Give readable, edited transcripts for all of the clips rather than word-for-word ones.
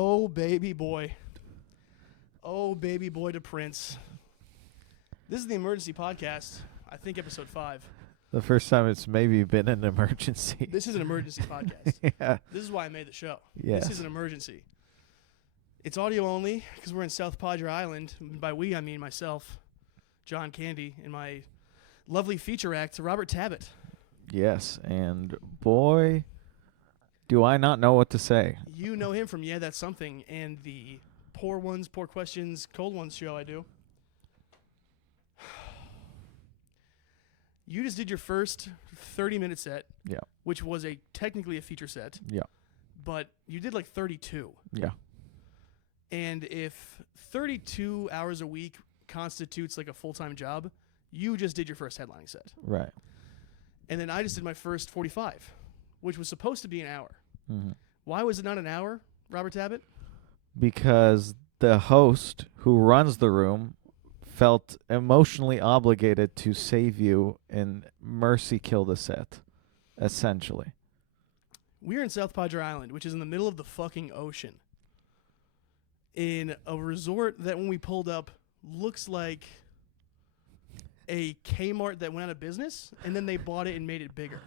Oh, baby boy. Oh, baby boy to Prince. This is the emergency podcast. I think episode 5. The first time it's maybe been an emergency. This is an emergency podcast. Yeah. This is why I made the show. Yes. This is an emergency. It's audio only because we're in South Padre Island. By we, I mean myself, John Candy, and my lovely feature act, Robert Tabet. Yes, and boy, do I not know what to say. You know him from Yeah, That's Something and the Poor Ones, Poor Questions, Cold Ones show I do. You just did your first 30-minute set, Yeah. which was technically a feature set, Yeah. but you did like 32. Yeah. And if 32 hours a week constitutes like a full-time job, you just did your first headlining set. Right. And then I just did my first 45, which was supposed to be an hour. Mm-hmm. Why was it not an hour, Robert Tabet? Because the host who runs the room felt emotionally obligated to save you and mercy kill the set, essentially. We're in South Padre Island, which is in the middle of the fucking ocean, in a resort that when we pulled up looks like a Kmart that went out of business, and then they bought it and made it bigger.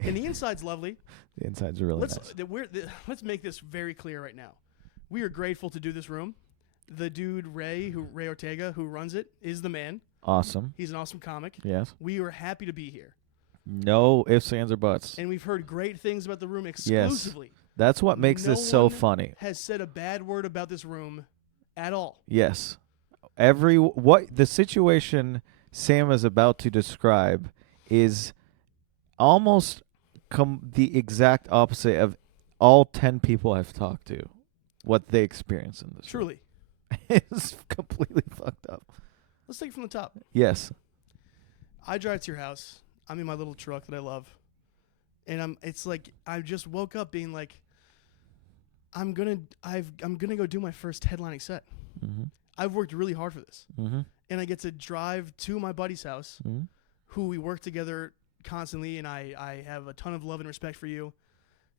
And the inside's lovely. The inside's really nice. Let's make this very clear right now. We are grateful to do this room. The dude, Ray Ortega, who runs it, is the man. Awesome. He's an awesome comic. Yes. We are happy to be here. No ifs, ands, or buts. And we've heard great things about the room exclusively. Yes. That's what makes this so funny. Has said a bad word about this room at all. Yes. The situation Sam is about to describe is almost the exact opposite of all 10 people I've talked to, what they experience in this. Truly. It's completely fucked up. Let's take it from the top. Yes. I drive to your house. I'm in my little truck that I love. And it's like I just woke up being like, I'm gonna go do my first headlining set. Mm-hmm. I've worked really hard for this. Mm-hmm. And I get to drive to my buddy's house, Mm-hmm. who we work together constantly, and I have a ton of love and respect for you.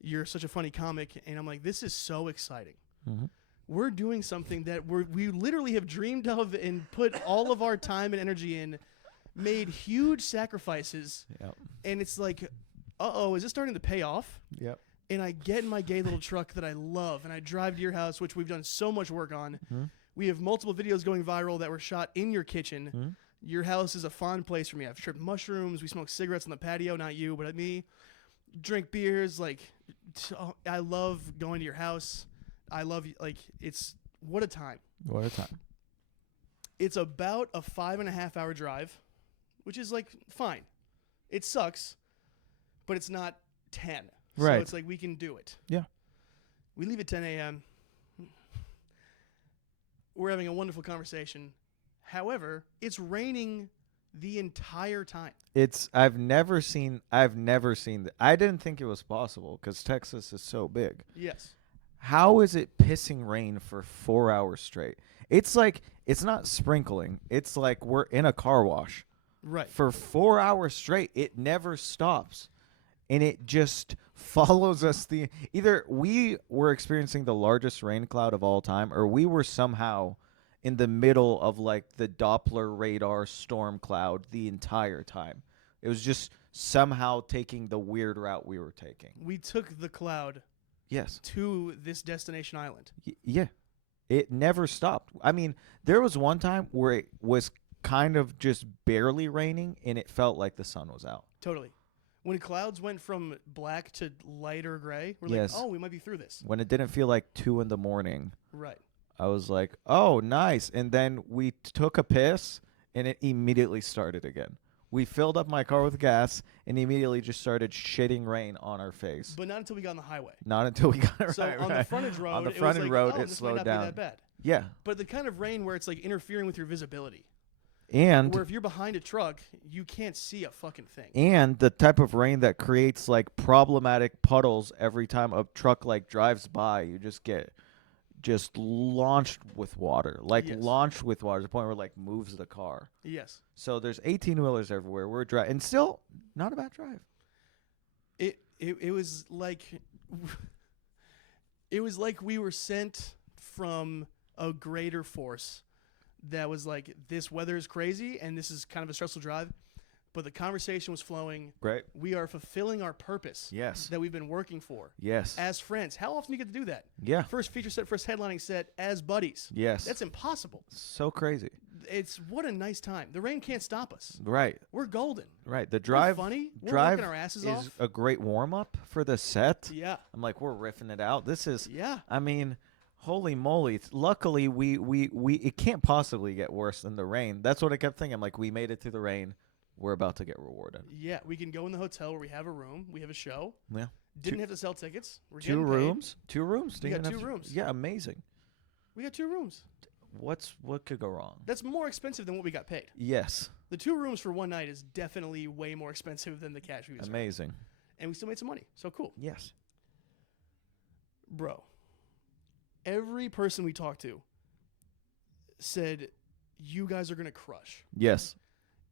You're such a funny comic, and I'm like, this is so exciting. Mm-hmm. We're doing something that we literally have dreamed of and put all of our time and energy in, made huge sacrifices, Yep. and it's like, is this starting to pay off? Yep. And I get in my gay little truck that I love, and I drive to your house, which we've done so much work on. Mm-hmm. We have multiple videos going viral that were shot in your kitchen. Mm-hmm. Your house is a fond place for me. I've tripped mushrooms. We smoke cigarettes on the patio. Not you, but me. Drink beers. I love going to your house. I love you. What a time. What a time. It's about a 5.5 hour drive, which is fine. It sucks, but it's not 10. Right. So it's like we can do it. Yeah. We leave at 10 a.m. We're having a wonderful conversation. However, it's raining the entire time. I've never seen that. I didn't think it was possible because Texas is so big. Yes. How is it pissing rain for 4 hours straight? It's like, it's not sprinkling. It's like we're in a car wash. Right. For 4 hours straight, it never stops. And it just follows us. Either we were experiencing the largest rain cloud of all time, or we were somehow in the middle of the Doppler radar storm cloud the entire time. It was just somehow taking the weird route we were taking. We took the cloud Yes. to this destination island. Yeah. It never stopped. I mean, there was one time where it was kind of just barely raining, and it felt like the sun was out. Totally. When clouds went from black to lighter gray, we're Yes. like, we might be through this. When it didn't feel like 2 a.m, Right. I was like, oh, nice. And then we took a piss, and it immediately started again. We filled up my car with gas, and immediately just started shitting rain on our face. But not until we got on the highway. Not until we got it So right. on the frontage road, On the it was frontage like, road, it this slowed might not down. be that bad. Yeah. But the kind of rain where it's interfering with your visibility. And Where if you're behind a truck, you can't see a fucking thing. And the type of rain that creates problematic puddles every time a truck drives by, you just get launched with water. Yes. Launched with water to the point where moves the car. Yes. So there's 18-wheelers everywhere. We're driving, and still not a bad drive. It was like It was like we were sent from a greater force that was like, this weather is crazy and this is kind of a stressful drive, but the conversation was flowing. Great. We are fulfilling our purpose. Yes. That we've been working for. Yes. As friends. How often do you get to do that? Yeah. First feature set, first headlining set as buddies. Yes. That's impossible. So crazy. It's what a nice time. The rain can't stop us. Right. We're golden. Right. The We're drive funny. We're drive working our asses is off. a great warm up for the set. Yeah. I'm like, we're riffing it out. This is Yeah. I mean, holy moly. Luckily we it can't possibly get worse than the rain. That's what I kept thinking. I'm like, we made it through the rain. We're about to get rewarded. Yeah. We can go in the hotel where we have a room. We have a show. Yeah. Didn't have to sell tickets. We're Two getting paid. rooms. Two rooms. We Didn't got even two have to- rooms. Yeah, amazing. We got 2 rooms. What could go wrong? That's more expensive than what we got paid. Yes. The 2 rooms for one night is definitely way more expensive than the cash we was earning. Amazing. And we still made some money. So cool. Yes. Bro, every person we talked to said, you guys are going to crush. Yes.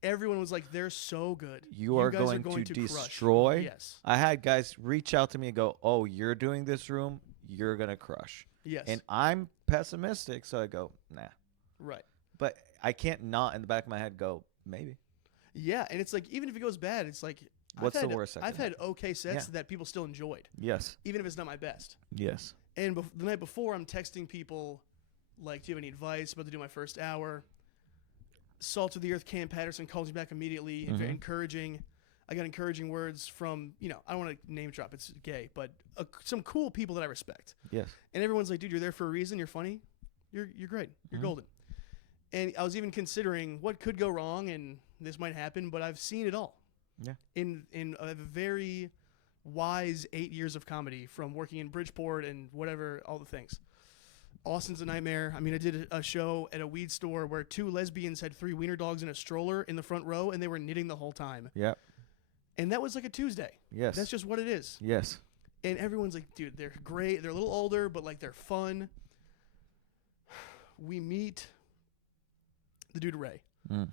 Everyone was like, they're so good. You are guys going to crush. destroy. Yes. I had guys reach out to me and go, "Oh, you're doing this room. You're going to crush." Yes. And I'm pessimistic, so I go, "Nah." Right. But I can't not in the back of my head go, "Maybe." Yeah, and it's like, even if it goes bad, it's like, What's the worst that I've can had okay sets that people still enjoyed, Yes. even if it's not my best. Yes. And the night before, I'm texting people, like, do you have any advice? About to do my first hour. Salt of the Earth Cam Patterson calls me back immediately, and very encouraging. I got encouraging words from, I don't want to name drop, it's gay, but some cool people that I respect. Yes. And everyone's like, dude, you're there for a reason. You're funny. You're great. You're golden. And I was even considering what could go wrong, and this might happen, but I've seen it all. Yeah. In a very wise 8 years of comedy, from working in Bridgeport and whatever, all the things. Austin's a nightmare. I mean, I did a show at a weed store where 2 lesbians had 3 wiener dogs in a stroller in the front row, and they were knitting the whole time. Yep. And that was like a Tuesday. Yes. That's just what it is. Yes. And everyone's like, dude, they're great. They're a little older, but like they're fun. We meet the dude Ray,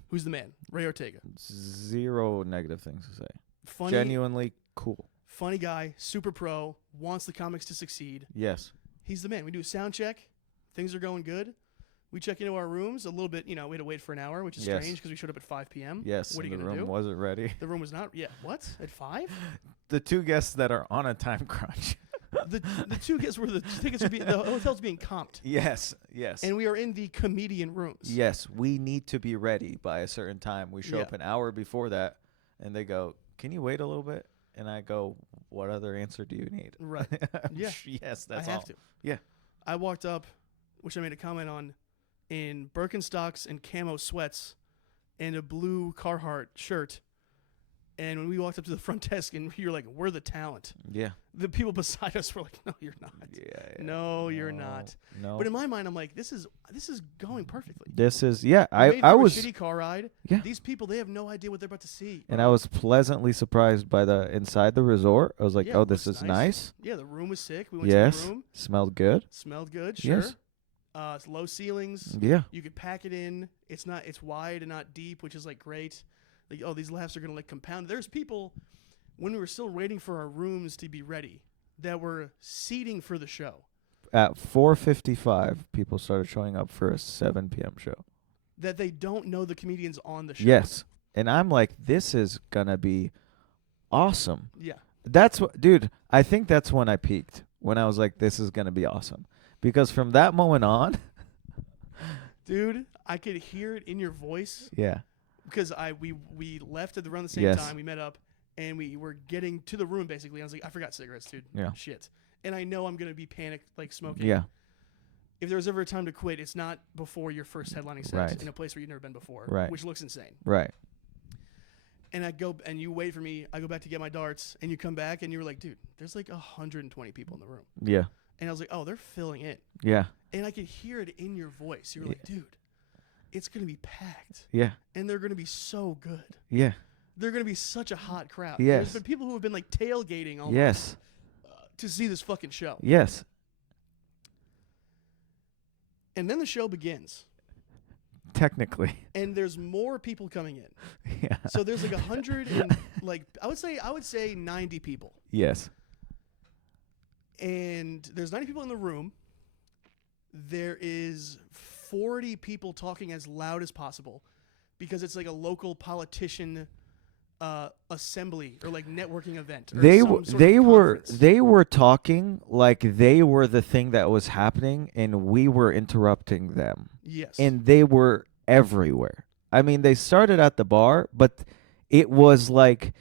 who's the man, Ray Ortega. Zero negative things to say. Funny, Genuinely cool. funny guy, super pro, wants the comics to succeed. Yes. He's the man. We do a sound check. Things are going good. We check into our rooms a little bit. We had to wait for an hour, which is Yes. strange because we showed up at 5 p.m. Yes. What are you the going to room do? wasn't ready. The room was not. Yeah. What? At 5? The 2 guests that are on a time crunch. the 2 guests were the tickets were being, the hotel's being comped. Yes. Yes. And we are in the comedian rooms. Yes, we need to be ready by a certain time. We show up an hour before that, and they go, "Can you wait a little bit?" And I go, "What other answer do you need?" Right. Yeah. Yes, that's I have all. to. Yeah. I walked up, which I made a comment on, in Birkenstocks and camo sweats and a blue Carhartt shirt. And when we walked up to the front desk, and you're like, we're the talent. Yeah. The people beside us were like, no, you're not. Yeah. No, you're not. No. But in my mind, I'm like, this is going perfectly. This is We I made for was a shitty car ride. Yeah. These people, they have no idea what they're about to see. and I was pleasantly surprised by the inside the resort. I was like, Yeah, "Oh, it this looks is nice. nice." Yeah, the room was sick. We went to Yes. the room. Smelled good. Smelled good. Sure. Yes. It's low ceilings. Yeah. You could pack it in. It's wide and not deep, which is like great. Like, oh, these laughs are gonna like compound. There's people when we were still waiting for our rooms to be ready that were seating for the show. At 4:55, people started showing up for a 7 p.m. show. That they don't know the comedians on the show. Yes. And I'm like, this is gonna be awesome. Yeah. That's what, dude, I think that's when I peaked. When I was like, this is gonna be awesome. Because from that moment on, Dude, I could hear it in your voice yeah. because we left at around the same Yes. time. We met up and we were getting to the room basically. I was like, I forgot cigarettes, dude. Yeah. Shit. And I know I'm gonna be panicked like smoking. Yeah. If there was ever a time to quit, it's not before your first headlining set Right. in a place where you've never been before, Right. which looks insane. Right. And I go and you wait for me. I go back to get my darts, and you come back, and you were like, "Dude, there's like 120 people in the room." Yeah. And I was like, "Oh, they're filling it," Yeah. and I could hear it in your voice. You were like, "Dude, it's gonna be packed, Yeah. and they're gonna be so good. Yeah. They're gonna be such a hot crowd." Yes. There's been people who have been like tailgating almost Yes. to see this fucking show, Yes. and then the show begins, Technically. and there's more people coming in. Yeah. So there's like 100 and like I would say 90 people. Yes. And there's 90 people in the room. There is 40 people talking as loud as possible because it's like a local politician assembly or like networking event. Or They were talking like they were the thing that was happening, and we were interrupting them. Yes. And they were everywhere. I mean, they started at the bar, but it was like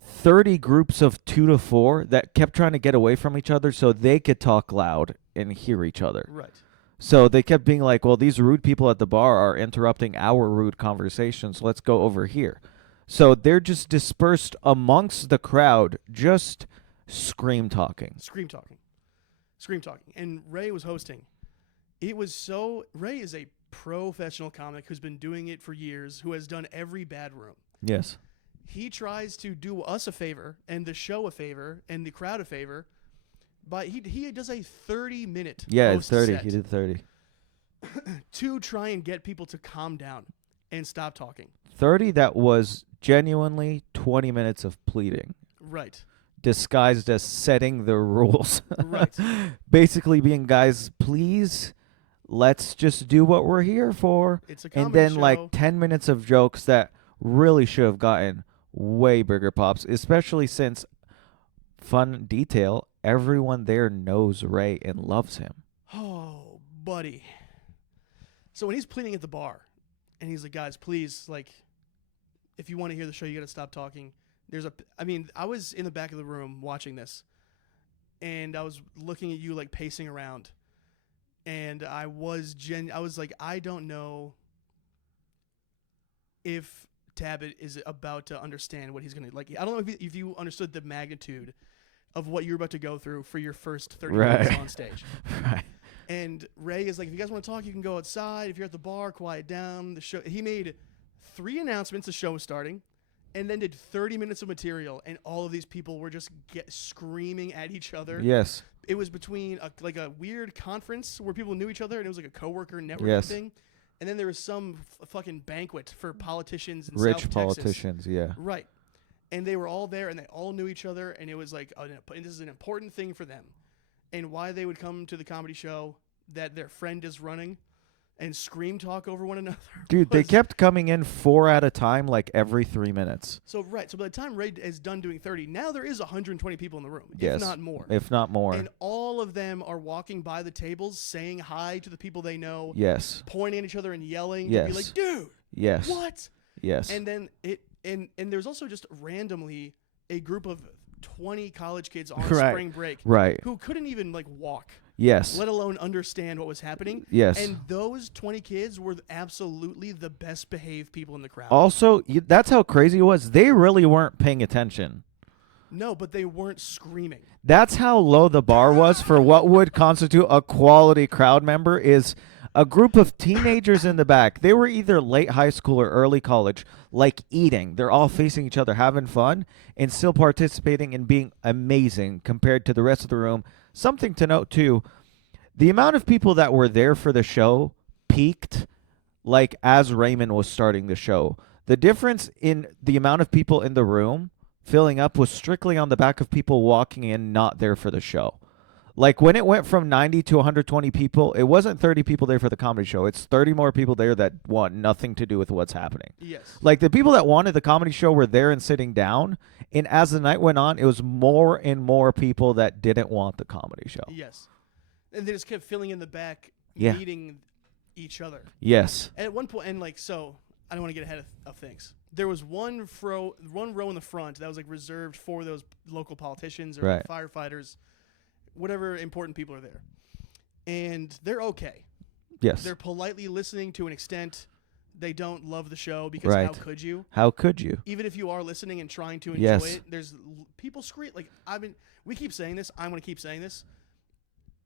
30 groups of 2 to 4 that kept trying to get away from each other so they could talk loud and hear each other. Right. So they kept being like, well, these rude people at the bar are interrupting our rude conversations. Let's go over here. So they're just dispersed amongst the crowd, just scream talking. And Ray was hosting. Ray is a professional comic who's been doing it for years, who has done every bad room. Yes. He tries to do us a favor and the show a favor and the crowd a favor. But he does a 30-minute it's 30. set He did 30. to try and get people to calm down and stop talking. 30 that was genuinely 20 minutes of pleading. Right. Disguised as setting the rules. Right. Basically being, guys, please, let's just do what we're here for. It's a comedy and then show. like 10 minutes of jokes that really should have gotten way bigger pops, especially since, fun detail, everyone there knows Ray and loves him. Oh, buddy. So when he's pleading at the bar, and he's like, guys, please, like, if you want to hear the show, you got to stop talking. I was in the back of the room watching this, and I was looking at you, like, pacing around, and I was like, I don't know if Tabet is about to understand what he's going to, like, I don't know if you understood the magnitude of what you're about to go through for your first 30 minutes on stage. Right. And Ray is like, if you guys want to talk, you can go outside. If you're at the bar, quiet down. The show. He made 3 announcements the show was starting, and then did 30 minutes of material, and all of these people were just screaming at each other. Yes. It was between a weird conference where people knew each other, and it was like a coworker networking thing. And then there was some fucking banquet for politicians in South Texas. Rich politicians, yeah. Right. And they were all there, and they all knew each other, and it was like, and this is an important thing for them. And why they would come to the comedy show that their friend is running and scream talk over one another. Dude, they kept coming in 4 at a time, like every 3 minutes. So by the time Ray is done doing 30, now there is 120 people in the room, yes. if not more. If not more. And all of them are walking by the tables, saying hi to the people they know. Yes. Pointing at each other and yelling. Yes. To be like, dude. Yes. What? Yes. And then and there's also just randomly a group of 20 college kids on spring break who couldn't even like walk. Yes. Let alone understand what was happening. Yes. And those 20 kids were absolutely the best behaved people in the crowd. Also, that's how crazy it was. They really weren't paying attention. No, but they weren't screaming. That's how low the bar was for what would constitute a quality crowd member is a group of teenagers in the back. They were either late high school or early college, like eating. They're all facing each other, having fun, and still participating and being amazing compared to the rest of the room. Something to note, too, the amount of people that were there for the show peaked like as Raymond was starting the show. The difference in the amount of people in the room filling up was strictly on the back of people walking in not there for the show. Like when it went from 90 to 120 people, it wasn't 30 people there for the comedy show. It's 30 more people there that want nothing to do with what's happening. Yes. Like the people that wanted the comedy show were there and sitting down. And as the night went on, it was more and more people that didn't want the comedy show. Yes. And they just kept filling in the back, meeting each other. Yes. And at one point, and like, so I don't want to get ahead of things. There was one row in the front that was like reserved for those local politicians or like firefighters, whatever important people are there. And they're okay. Yes. They're politely listening to an extent. They don't love the show because how could you? How could you? Even if you are listening and trying to enjoy it, there's people scream. Like, we keep saying this. I'm going to keep saying this.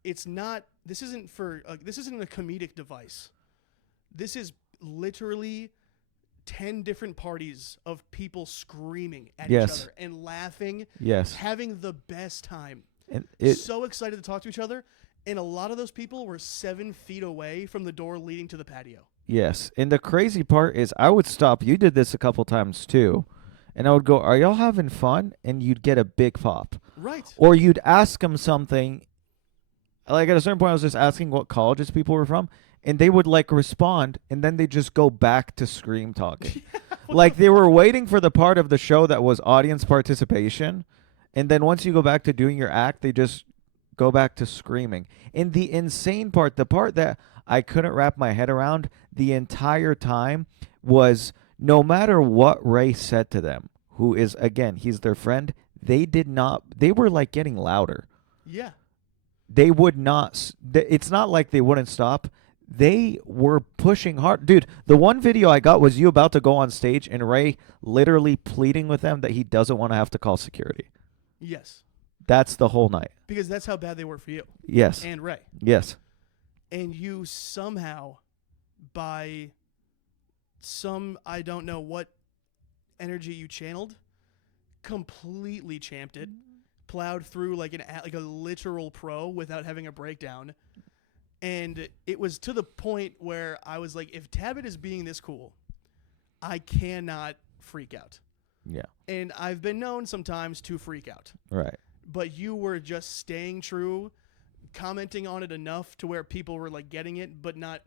It's not, this isn't a comedic device. This is literally 10 different parties of people screaming at each other and laughing. Yes. Having the best time. And so excited to talk to each other. And a lot of those people were 7 feet away from the door leading to the patio. Yes. And the crazy part is I would stop. You did this a couple times too. And I would go, are y'all having fun? And you'd get a big pop. Right. Or you'd ask them something like at a certain point, I was just asking what colleges people were from, and they would like respond, and then they just go back to scream talking. Like they were waiting for the part of the show that was audience participation, and then once you go back to doing your act, they just go back to screaming. And the insane part, the part that I couldn't wrap my head around the entire time, was no matter what Ray said to them, who is, again, he's their friend, they were like getting louder. Yeah. They would not, it's not like they wouldn't stop. They were pushing hard. Dude, the one video I got was you about to go on stage and Ray literally pleading with them that he doesn't want to have to call security. Yes. That's the whole night. Because that's how bad they were for you. Yes. And Ray. Yes. And you somehow, by some, I don't know what energy you channeled, completely champed it, plowed through like a literal pro without having a breakdown. And it was to the point where I was like, if Tabet is being this cool, I cannot freak out. Yeah. And I've been known sometimes to freak out. Right. But you were just staying true, commenting on it enough to where people were like getting it, but not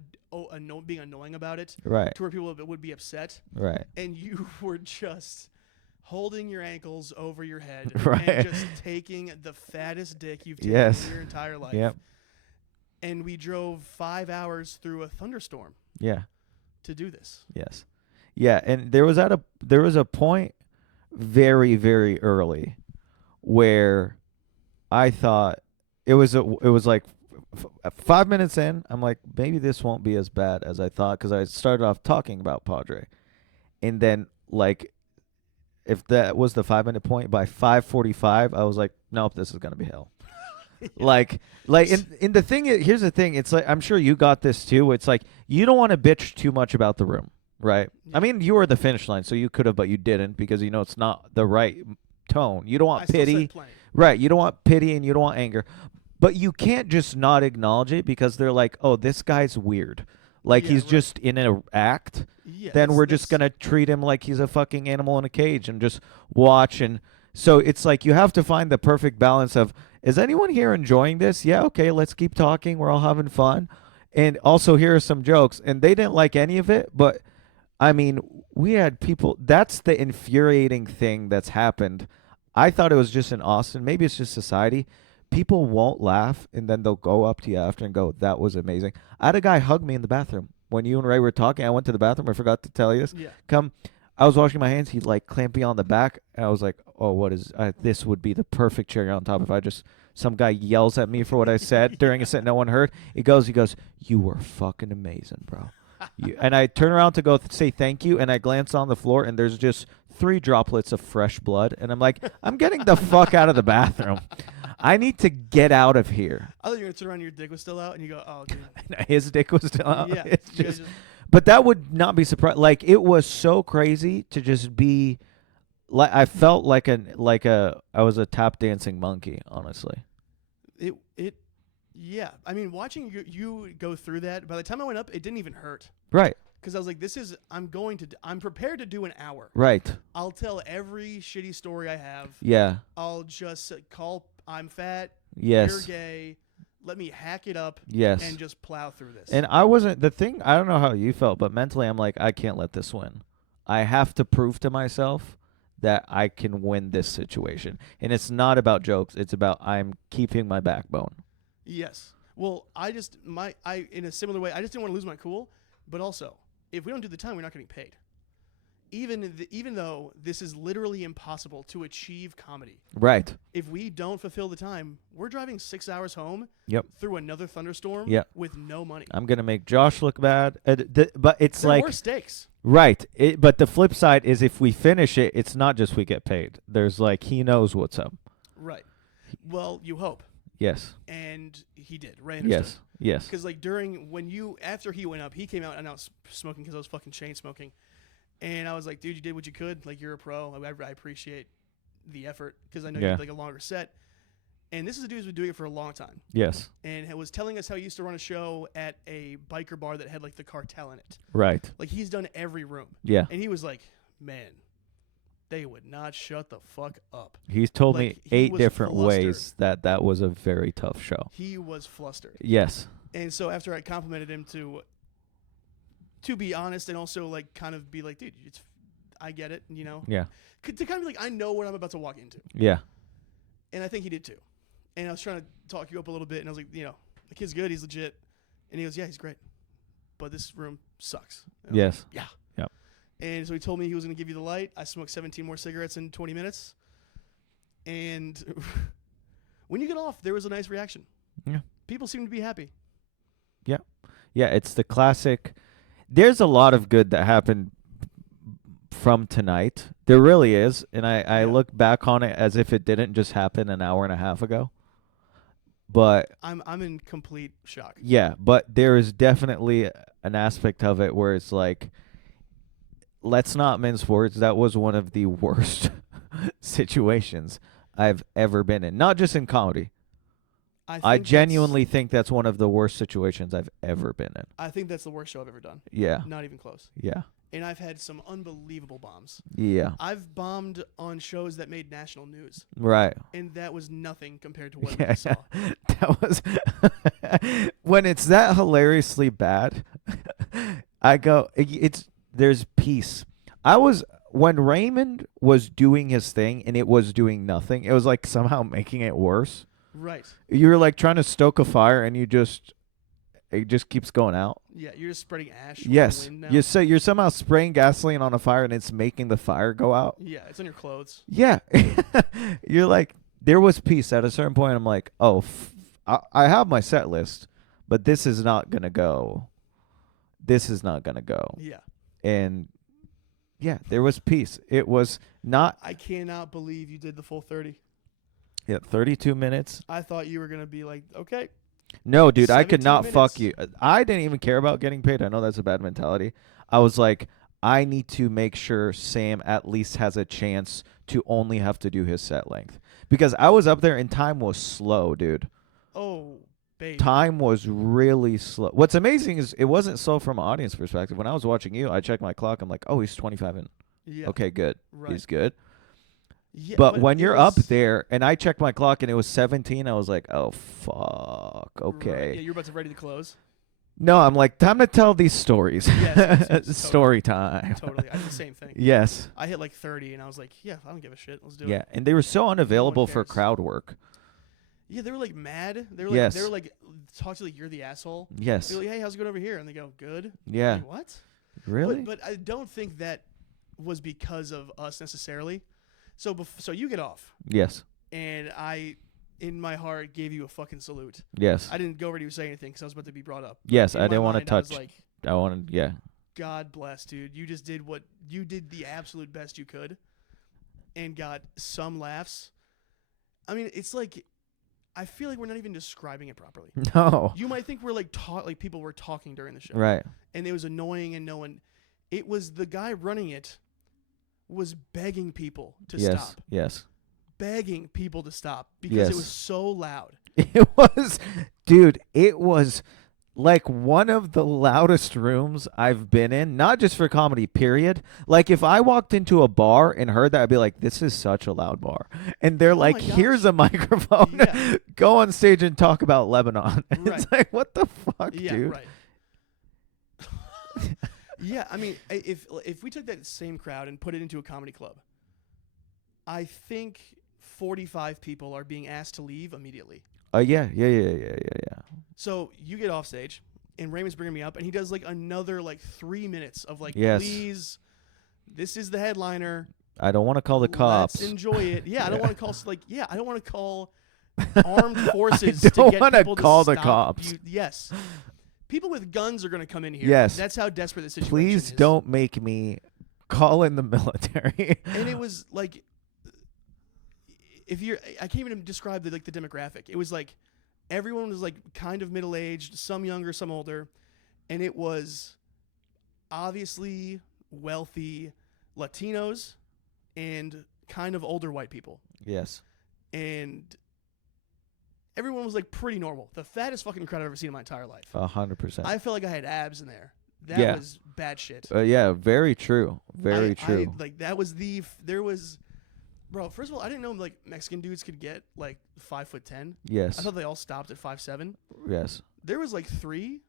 being annoying about it. Right. To where people would be upset. Right. And you were just holding your ankles over your head Right. and just taking the fattest dick you've taken Yes. in your entire life. Yep. And we drove 5 hours through a thunderstorm Yeah. to do this. Yes. Yeah, and there was a point very, very early where I thought it was like 5 minutes in, I'm like, maybe this won't be as bad as I thought, because I started off talking about Padre, and then like if that was the 5 minute point, by 5:45 I was like, nope, this is gonna be hell. Yeah. Like in the thing, here's the thing, it's like, I'm sure you got this too, it's like you don't want to bitch too much about the room, right? Yeah. I mean, you were at the finish line, so you could have, but you didn't, because you know it's not the right tone. You don't want pity, right? You don't want pity and you don't want anger, but you can't just not acknowledge it because they're like, oh, this guy's weird, like he's right. Just in an act. Yeah, then we're just gonna treat him like he's a fucking animal in a cage and just watch. And so it's like you have to find the perfect balance of, is anyone here enjoying this? Yeah, okay, let's keep talking, we're all having fun, and also here are some jokes. And they didn't like any of it, but I mean, we had people, that's the infuriating thing that's happened. I thought it was just in Austin, maybe it's just society. People won't laugh, and then they'll go up to you after and go, that was amazing. I had a guy hug me in the bathroom. When you and Ray were talking, I went to the bathroom. I forgot to tell you this. Yeah. I was washing my hands. He like clamped me on the back, and I was like, oh, what is, this would be the perfect cherry on top if some guy yells at me for what I said during a set no one heard. He goes, you were fucking amazing, bro. And I turn around to go say thank you, and I glance on the floor, and there's just 3 droplets of fresh blood, and I'm like, I'm getting the fuck out of the bathroom. I need to get out of here. I thought you were going to turn around and your dick was still out, and you go, oh, dude. His dick was still out. Yeah. It's just, but that would not be surprised. Like, it was so crazy to just be, like, I felt like I was a tap dancing monkey, honestly. Yeah. I mean, watching you go through that, by the time I went up, it didn't even hurt. Right. Because I was like, I'm prepared to do an hour. Right. I'll tell every shitty story I have. Yeah. I'll just call, I'm fat. Yes. You're gay. Let me hack it up. Yes. And just plow through this. And I don't know how you felt, but mentally I'm like, I can't let this win. I have to prove to myself that I can win this situation. And it's not about jokes. It's about I'm keeping my backbone. Yes. Well, in a similar way, I just didn't want to lose my cool, but also, if we don't do the time, we're not getting paid. Even though this is literally impossible to achieve comedy. Right. If we don't fulfill the time, we're driving 6 hours home. Yep. Through another thunderstorm. Yep. With no money. I'm gonna make Josh look bad, but it's there like more stakes. Right. But the flip side is, if we finish it, it's not just we get paid. There's like, he knows what's up. Right. Well, you hope. Yes. And he did. Ray understood. Yes. Yes. Because like after he went up, he came out and I was smoking because I was fucking chain smoking. And I was like, dude, you did what you could. Like, you're a pro. I appreciate the effort, because I know you did like a longer set. And this is a dude who's been doing it for a long time. Yes. And he was telling us how he used to run a show at a biker bar that had like the cartel in it. Right. Like, he's done every room. Yeah. And he was like, man, they would not shut the fuck up. He's told Like, me he 8 was different flustered. ways that was a very tough show. He was flustered. Yes. And so after I complimented him to be honest and also like kind of be like, dude, I get it, you know? Yeah. To kind of be like, I know what I'm about to walk into. Yeah. And I think he did too. And I was trying to talk you up a little bit, and I was like, you know, the kid's good, he's legit. And he goes, yeah, he's great. But this room sucks. And I was Yes. like, yeah. Yep. And so he told me he was going to give you the light. I smoked 17 more cigarettes in 20 minutes. And when you get off, there was a nice reaction. Yeah. People seem to be happy. Yeah, it's the classic. There's a lot of good that happened from tonight. There really is. And I look back on it as if it didn't just happen an hour and a half ago. But I'm in complete shock. yeah, but there is definitely an aspect of it where it's like, let's not mince words. That was one of the worst situations I've ever been in. Not just in comedy. I genuinely think that's one of the worst situations I've ever been in. I think that's the worst show I've ever done. Yeah. Not even close. Yeah. And I've had some unbelievable bombs. Yeah. I've bombed on shows that made national news. Right. And that was nothing compared to what Yeah. we saw. That was when it's that hilariously bad. I go, there's peace. When Raymond was doing his thing and it was doing nothing, it was like somehow making it worse. Right. You're like trying to stoke a fire and it just keeps going out. Yeah, you're just spreading ash. Yes. The wind now. You're somehow spraying gasoline on a fire and it's making the fire go out. Yeah, it's on your clothes. Yeah. You're like, there was peace at a certain point. I'm like, oh, I have my set list, but this is not going to go. This is not going to go. Yeah. And yeah, there was peace. It was not. I cannot believe you did the full 30. Yeah, 32 minutes. I thought you were going to be like, okay. No, dude, I could 17 not fuck minutes. you. I didn't even care about getting paid. I know that's a bad mentality. I was like, I need to make sure Sam at least has a chance to only have to do his set length. Because I was up there and time was slow, dude. Oh, baby. Time was really slow. What's amazing is it wasn't slow from an audience perspective. When I was watching you, I checked my clock. I'm like, oh, he's 25 in. Yeah. Okay, good. Right. He's good. Yeah, But when it you're was- up there, and I checked my clock and it was 17, I was like, oh, fuck. Right. Okay. Yeah, you're about to ready to close. No, I'm like, time to tell these stories. Yes, Story time. Totally. I did the same thing. Yes. I hit like 30, and I was like, yeah, I don't give a shit. Let's do Yeah, it. and they were so unavailable for cares. crowd work. Yeah, they were like mad. They were like, Yes. they were like, talk to you like you're the asshole. Yes. They're like, hey, how's it going over here? And they go, good. Yeah. Like, what? Really? But I don't think that was because of us necessarily. So so you get off, Yes. and I, in my heart, gave you a fucking salute. Yes. I didn't go ready to say anything because I was about to be brought up. Yes, In I my didn't want to mind, I was touch. like, I wanted, yeah. God bless, dude. You just did the absolute best you could, and got some laughs. I mean, it's like, I feel like we're not even describing it properly. No. You might think we're like people were talking during the show, Right. and it was annoying, and no one. It was the guy running it was begging people to Yes. stop, Yes. begging people to stop because Yes. it was so loud. It was, dude, it was like one of the loudest rooms I've been in, not just for comedy, period. Like if I walked into a bar and heard that, I'd be like, this is such a loud bar. And they're Oh like, my here's gosh. a microphone. Yeah. Go on stage and talk about Lebanon. Right. It's like, what the fuck, Yeah, dude? right. Yeah, I mean, if we took that same crowd and put it into a comedy club, I think 45 people are being asked to leave immediately. Yeah. So you get off stage, and Raymond's bringing me up, and he does like another like 3 minutes of like, Yes. please, this is the headliner. I don't want to call the cops. Let's enjoy it. Yeah, I don't Yeah. want to call I don't want to call armed forces I to don't get wanna people to call the stop cops. you. Yes. People with guns are going to come in here. Yes. That's how desperate the situation Please is. don't make me call in the military. And it was like, I can't even describe the demographic. It was like everyone was like kind of middle-aged, some younger, some older, and it was obviously wealthy Latinos and kind of older white people. Yes. And everyone was like pretty normal. The fattest fucking crowd I've ever seen in my entire life. 100%. I felt like I had abs in there. That Yeah. was bad shit. Yeah, very true. Very true. Like that was there was, bro. First of all, I didn't know like Mexican dudes could get like 5'10". Yes. I thought they all stopped at 5'7". Yes. There was like 3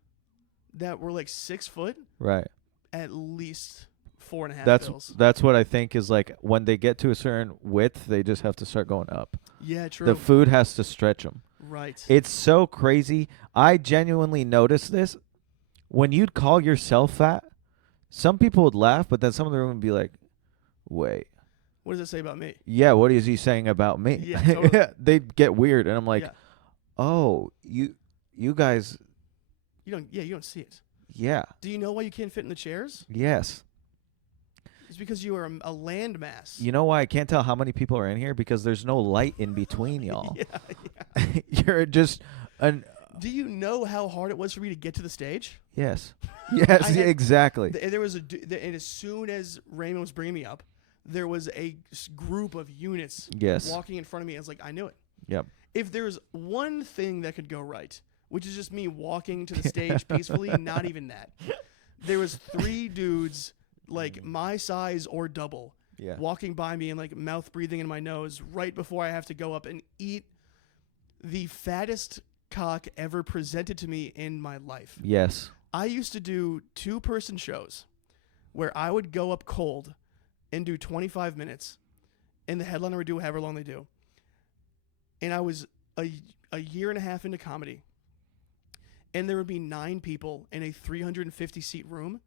that were like 6 foot, Right. at least 4.5 That's bills. that's what I think is like when they get to a certain width, they just have to start going up. Yeah, true. The food has to stretch them. Right. It's so crazy. I genuinely noticed this. When you'd call yourself fat, some people would laugh, but then some of the room would be like, wait. What does it say about me? Yeah, what is he saying about me? Yeah, totally. They'd get weird. And I'm like, Yeah. oh, you guys, You don't see it. yeah. Do you know why you can't fit in the chairs? Yes. It's because you are a landmass. You know why I can't tell how many people are in here? Because there's no light in between y'all. Yeah. You're just an... Do you know how hard it was for me to get to the stage? Yes. Yes, yeah, exactly. There was and as soon as Raymond was bringing me up, there was a group of units Yes. walking in front of me. I was like, I knew it. Yep. If there's one thing that could go right, which is just me walking to the stage peacefully, not even that. There was 3 dudes like my size or double Yeah. walking by me and like mouth breathing in my nose right before I have to go up and eat the fattest cock ever presented to me in my life. Yes. I used to do 2-person shows where I would go up cold and do 25 minutes, and the headliner would do however long they do. And I was a year and a half into comedy, and there would be 9 people in a 350-seat room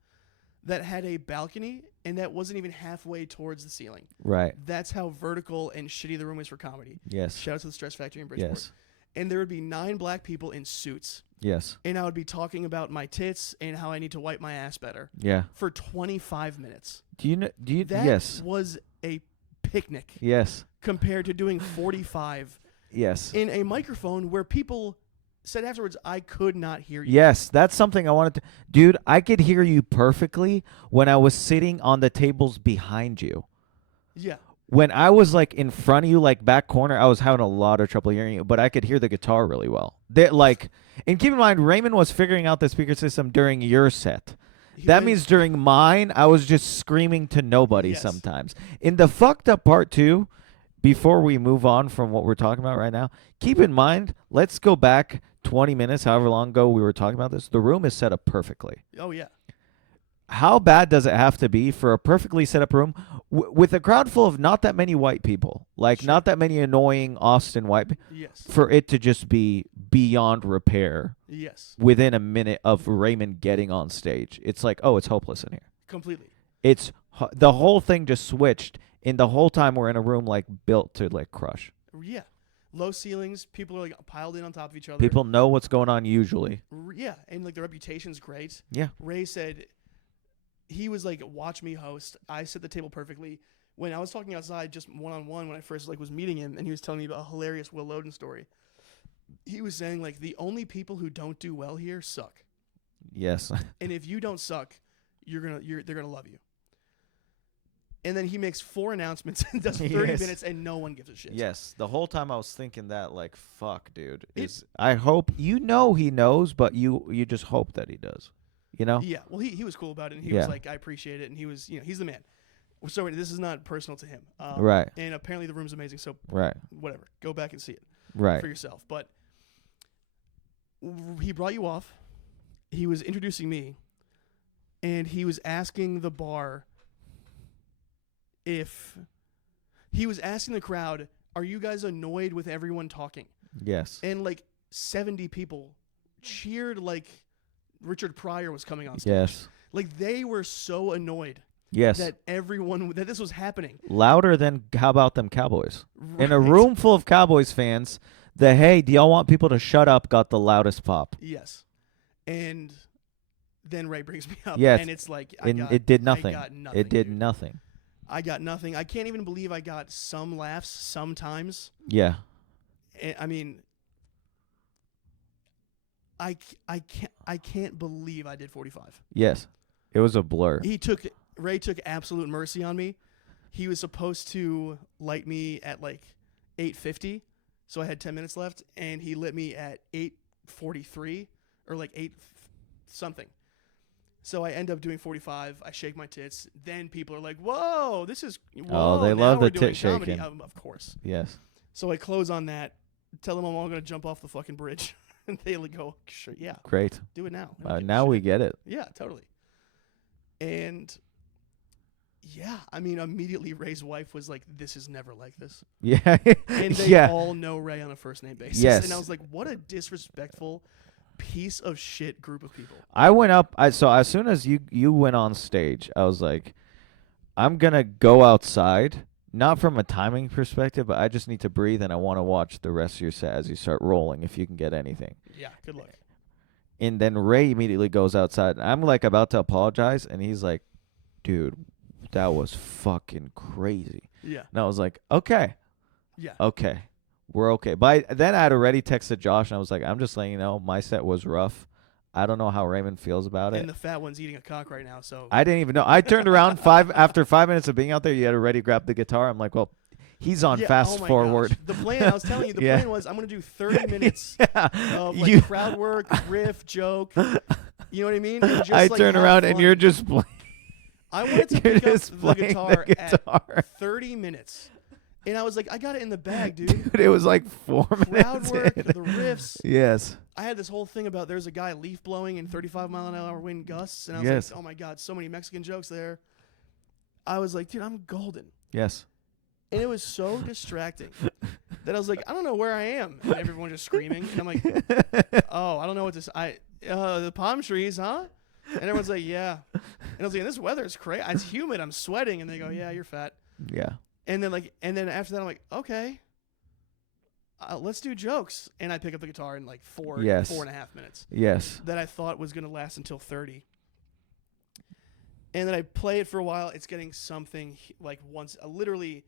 that had a balcony, and that wasn't even halfway towards the ceiling. Right. That's how vertical and shitty the room is for comedy. Yes. Shout out to the Stress Factory in Bridgeport. Yes. And there would be 9 black people in suits. Yes. And I would be talking about my tits and how I need to wipe my ass better Yeah. for 25 minutes. Do you know? Do you? That Yes. was a picnic Yes. compared to doing 45 Yes. in a microphone where people said afterwards, I could not hear you. Yes, that's something I wanted to. Dude, I could hear you perfectly when I was sitting on the tables behind you. Yeah. When I was like in front of you, like back corner, I was having a lot of trouble hearing you, but I could hear the guitar really well. And keep in mind, Raymond was figuring out the speaker system during your set. That means during mine, I was just screaming to nobody Yes. sometimes. In the fucked up part too, before we move on from what we're talking about right now, keep in mind, let's go back 20 minutes, however long ago we were talking about this. The room is set up perfectly. Oh, yeah. How bad does it have to be for a perfectly set up room with a crowd full of not that many white people, like Sure. not that many annoying Austin white people, Yes. for it to just be beyond repair Yes. within a minute of Raymond getting on stage? It's like, oh, it's hopeless in here. Completely. The whole thing just switched, and the whole time we're in a room like built to like crush. Yeah. Low ceilings. People are like piled in on top of each other. People know what's going on usually. Yeah. And like the reputation's great. Yeah. Ray said he was like, watch me host. I set the table perfectly. When I was talking outside just one-on-one when I first like was meeting him, and he was telling me about a hilarious Will Loden story. He was saying like the only people who don't do well here suck. Yes. And if you don't suck, they're gonna love you. And then he makes 4 announcements and does 30 Yes. minutes, and no one gives a shit. Yes, the whole time I was thinking that, like, fuck, dude. I hope he knows, but you just hope that he does. You know? Yeah. Well, he was cool about it, and he Yeah. was like, I appreciate it, and he was, he's the man. So this is not personal to him. Right. And apparently the room's amazing. So Right. whatever, go back and see it Right. for yourself. But he brought you off. He was introducing me, and he was asking the bar if he was asking the crowd, are you guys annoyed with everyone talking? Yes. And like 70 people cheered like Richard Pryor was coming on stage. Yes. Like they were so annoyed Yes. that this was happening. Louder than how about them Cowboys? In a Right. room full of Cowboys fans, the hey, do y'all want people to shut up got the loudest pop. Yes. And then Ray brings me up, Yes. and it's like It did nothing. I got nothing. It did dude. nothing. I got nothing. I can't even believe I got some laughs sometimes. Yeah. I mean, I can't believe I did 45. Yes. It was a blur. Ray took absolute mercy on me. He was supposed to light me at like 8:50, so I had 10 minutes left, and he lit me at 8:43 or like 8 something. So I end up doing 45. I shake my tits. Then people are like, "Whoa, this is Oh, they now love we're the doing tit comedy." shaking. Of course. Yes. So I close on that. Tell them I'm all gonna jump off the fucking bridge, and they go, "Sure, yeah, Great. do it now." I don't give a Now we shit. get it. Yeah, totally. And yeah, I mean, immediately Ray's wife was like, "This is never like this," Yeah. and they yeah. all know Ray on a first name basis. Yes. And I was like, "What a disrespectful piece of shit group of people." I went up. So as soon as you went on stage, I was like, I'm gonna go outside. Not from a timing perspective, but I just need to breathe, and I want to watch the rest of your set as you start rolling, if you can get anything. Yeah, good luck. And then Ray immediately goes outside. I'm like about to apologize, and he's like, "Dude, that was fucking crazy." Yeah, And I was like, "Okay, yeah. okay, we're okay." But then I had already texted Josh, and I was like, "I'm just letting you know, my set was rough. I don't know how Raymond feels about it." And the fat one's eating a cock right now, so I didn't even know. I turned around after 5 minutes of being out there. You had already grabbed the guitar. I'm like, well, he's on yeah, fast oh my forward. gosh. The plan, I was telling you, the Yeah. plan was I'm gonna do 30 minutes Yeah. of like You- crowd work, riff, joke. You know what I mean? And just, I like, turn have around and fun. you're just playing. I wanted to You're pick up just the playing guitar, the guitar. at 30 minutes, and I was like, I got it in the bag, dude. Dude, it was like 4 Crowd minutes. work, in. the riffs. Yes. I had this whole thing about there's a guy leaf blowing in 35-mile-an-hour wind gusts, and I was Yes. like, oh my god, so many Mexican jokes there. I was like, dude, I'm golden. Yes. And it was so distracting that I was like, I don't know where I am. And everyone just screaming. And I'm like, oh, I don't know what this. The palm trees, huh? And everyone's like, yeah. And I was like, this weather is crazy. It's humid. I'm sweating. And they go, yeah, you're fat. Yeah. And then after that, I'm like, okay, let's do jokes. And I pick up the guitar in like 4.5 minutes Yes. that I thought was going to last until 30. And then I play it for a while. It's getting something like literally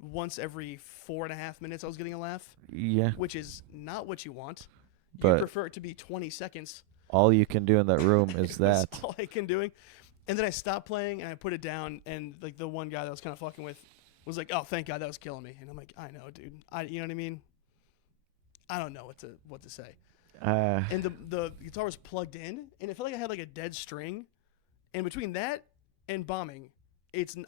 once every 4.5 minutes I was getting a laugh, Yeah. which is not what you want. You But prefer it to be 20 seconds. all you can do in that room is that. That's all I can doing. And then I stopped playing and I put it down, and like the one guy that I was kind of fucking with was like, "Oh, thank God, that was killing me." And I'm like, "I know, dude. You know what I mean? I don't know what to say." And the guitar was plugged in, and it felt like I had like a dead string. And between that and bombing,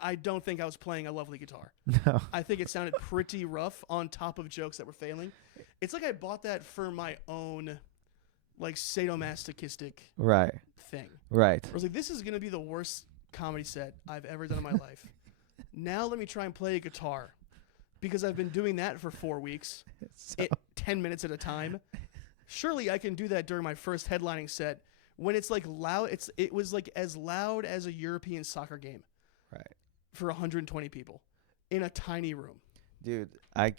I don't think I was playing a lovely guitar. No. I think it sounded pretty rough on top of jokes that were failing. It's like I bought that for my own, like, sadomasochistic Right. thing. Right. I was like, this is going to be the worst comedy set I've ever done in my life. Now let me try and play a guitar, because I've been doing that for 4 weeks, 10 minutes at a time. Surely I can do that during my first headlining set when it's like loud. It was like as loud as a European soccer game. Right. For 120 people in a tiny room. Dude, I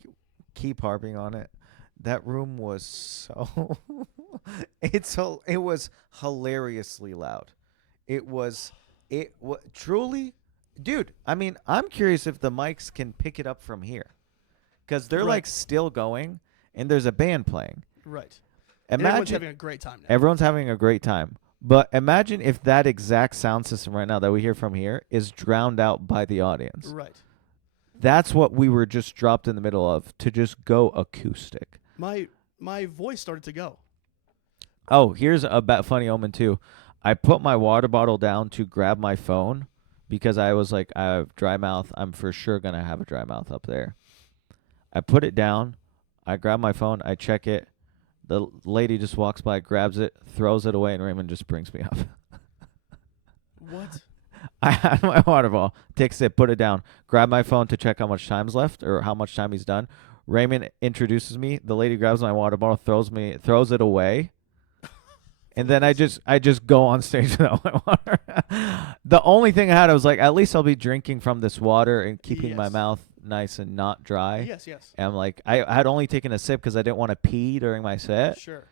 keep harping on it. That room was so it was hilariously loud. It was truly, dude. I mean, I'm curious if the mics can pick it up from here, because they're Right. like still going, and there's a band playing. Right. And everyone's Imagine having a great time now. everyone's having a great time. But imagine if that exact sound system right now that we hear from here is drowned out by the audience. Right. That's what we were just dropped in the middle of, to just go acoustic. My voice started to go. Oh, here's a funny omen too. I put my water bottle down to grab my phone because I was like, I have dry mouth. I'm for sure going to have a dry mouth up there. I put it down. I grab my phone. I check it. The lady just walks by, grabs it, throws it away, and Raymond just brings me up. What? I had my water bottle, takes it, put it down, grab my phone to check how much time's left or how much time he's done. Raymond introduces me. The lady grabs my water bottle, throws it away, and then I just go on stage without my water. The only thing I had, I was like, at least I'll be drinking from this water and keeping my Yes. mouth nice and not dry. Yes, yes. And I'm like, I had only taken a sip because I didn't want to pee during my set. Sure.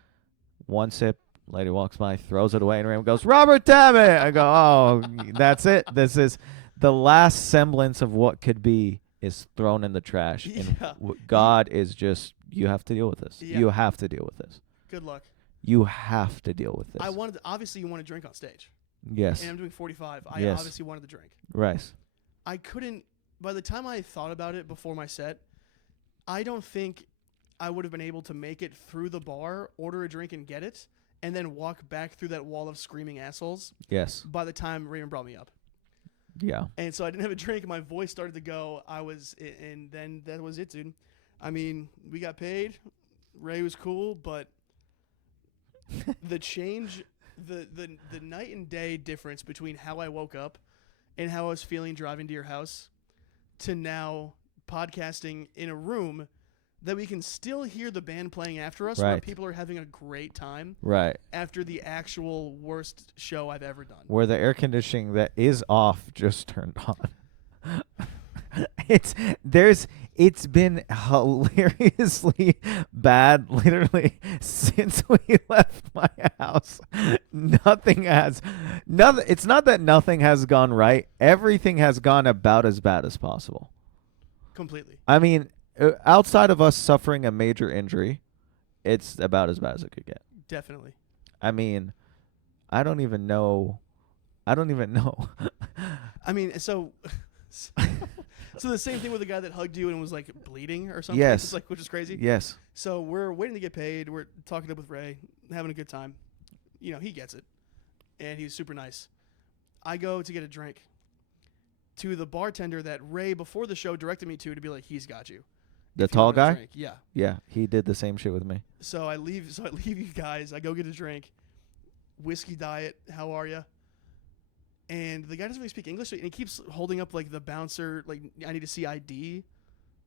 One sip, lady walks by, throws it away, and Raymond goes, "Robert Tabet!" I go, "Oh, that's it. This is the last semblance of what could be is thrown in the trash." And Yeah. God is just, you have to deal with this. Yeah. You have to deal with this. Good luck. You have to deal with this. Obviously you want to drink on stage. Yes. And I'm doing 45. I Yes. obviously wanted to drink. Right. I couldn't, by the time I thought about it before my set, I don't think I would have been able to make it through the bar, order a drink, and get it, and then walk back through that wall of screaming assholes Yes. by the time Raymond brought me up. Yeah. And so I didn't have a drink, and my voice started to go. And then that was it, dude. I mean, we got paid. Ray was cool, but the change, the night and day difference between how I woke up and how I was feeling driving to your house to now podcasting in a room that we can still hear the band playing after us, where Right. people are having a great time Right. after the actual worst show I've ever done. Where the air conditioning that is off just turned on. It's been hilariously bad literally since we left my house. It's not that nothing has gone right. Everything has gone about as bad as possible. Completely. I mean, outside of us suffering a major injury, it's about as bad as it could get. Definitely. I mean, I don't even know. I mean, so the same thing with the guy that hugged you and was like bleeding or something. Yes. It's like, which is crazy. Yes. So we're waiting to get paid. We're talking up with Ray, having a good time. You know, he gets it, and he's super nice. I go to get a drink to the bartender that Ray before the show directed me to be like, he's got you. The If you tall want a guy? drink. Yeah. Yeah, he did the same shit with me. So I leave you guys. I go get a drink. Whiskey diet. How are you? And the guy doesn't really speak English, and he keeps holding up like the bouncer, like I need to see ID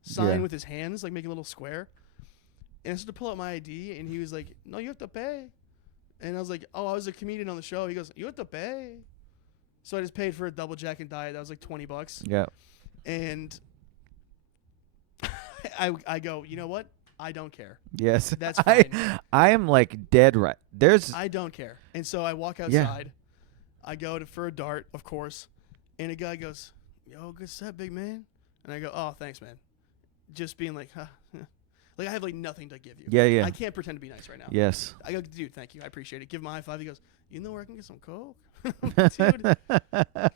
sign with his hands, like making a little square. And I started to pull out my ID, and he was like, "No, you have to pay." And I was like, "Oh, I was a comedian on the show." He goes, "You have to pay." So I just paid for a double Jack and diet. That was like $20. Yeah. And I go, you know what? I don't care. Yes. That's fine. I am like dead right. I don't care. And so I walk outside. Yeah. I go for a dart, of course. And a guy goes, "Yo, good set, big man." And I go, "Oh, thanks, man." Just being like, huh. Like I have like nothing to give you. Yeah, yeah. I can't pretend to be nice right now. Yes. I go, "Dude, thank you. I appreciate it." Give him a high five. He goes, "You know where I can get some Coke?" I'm like, "Dude,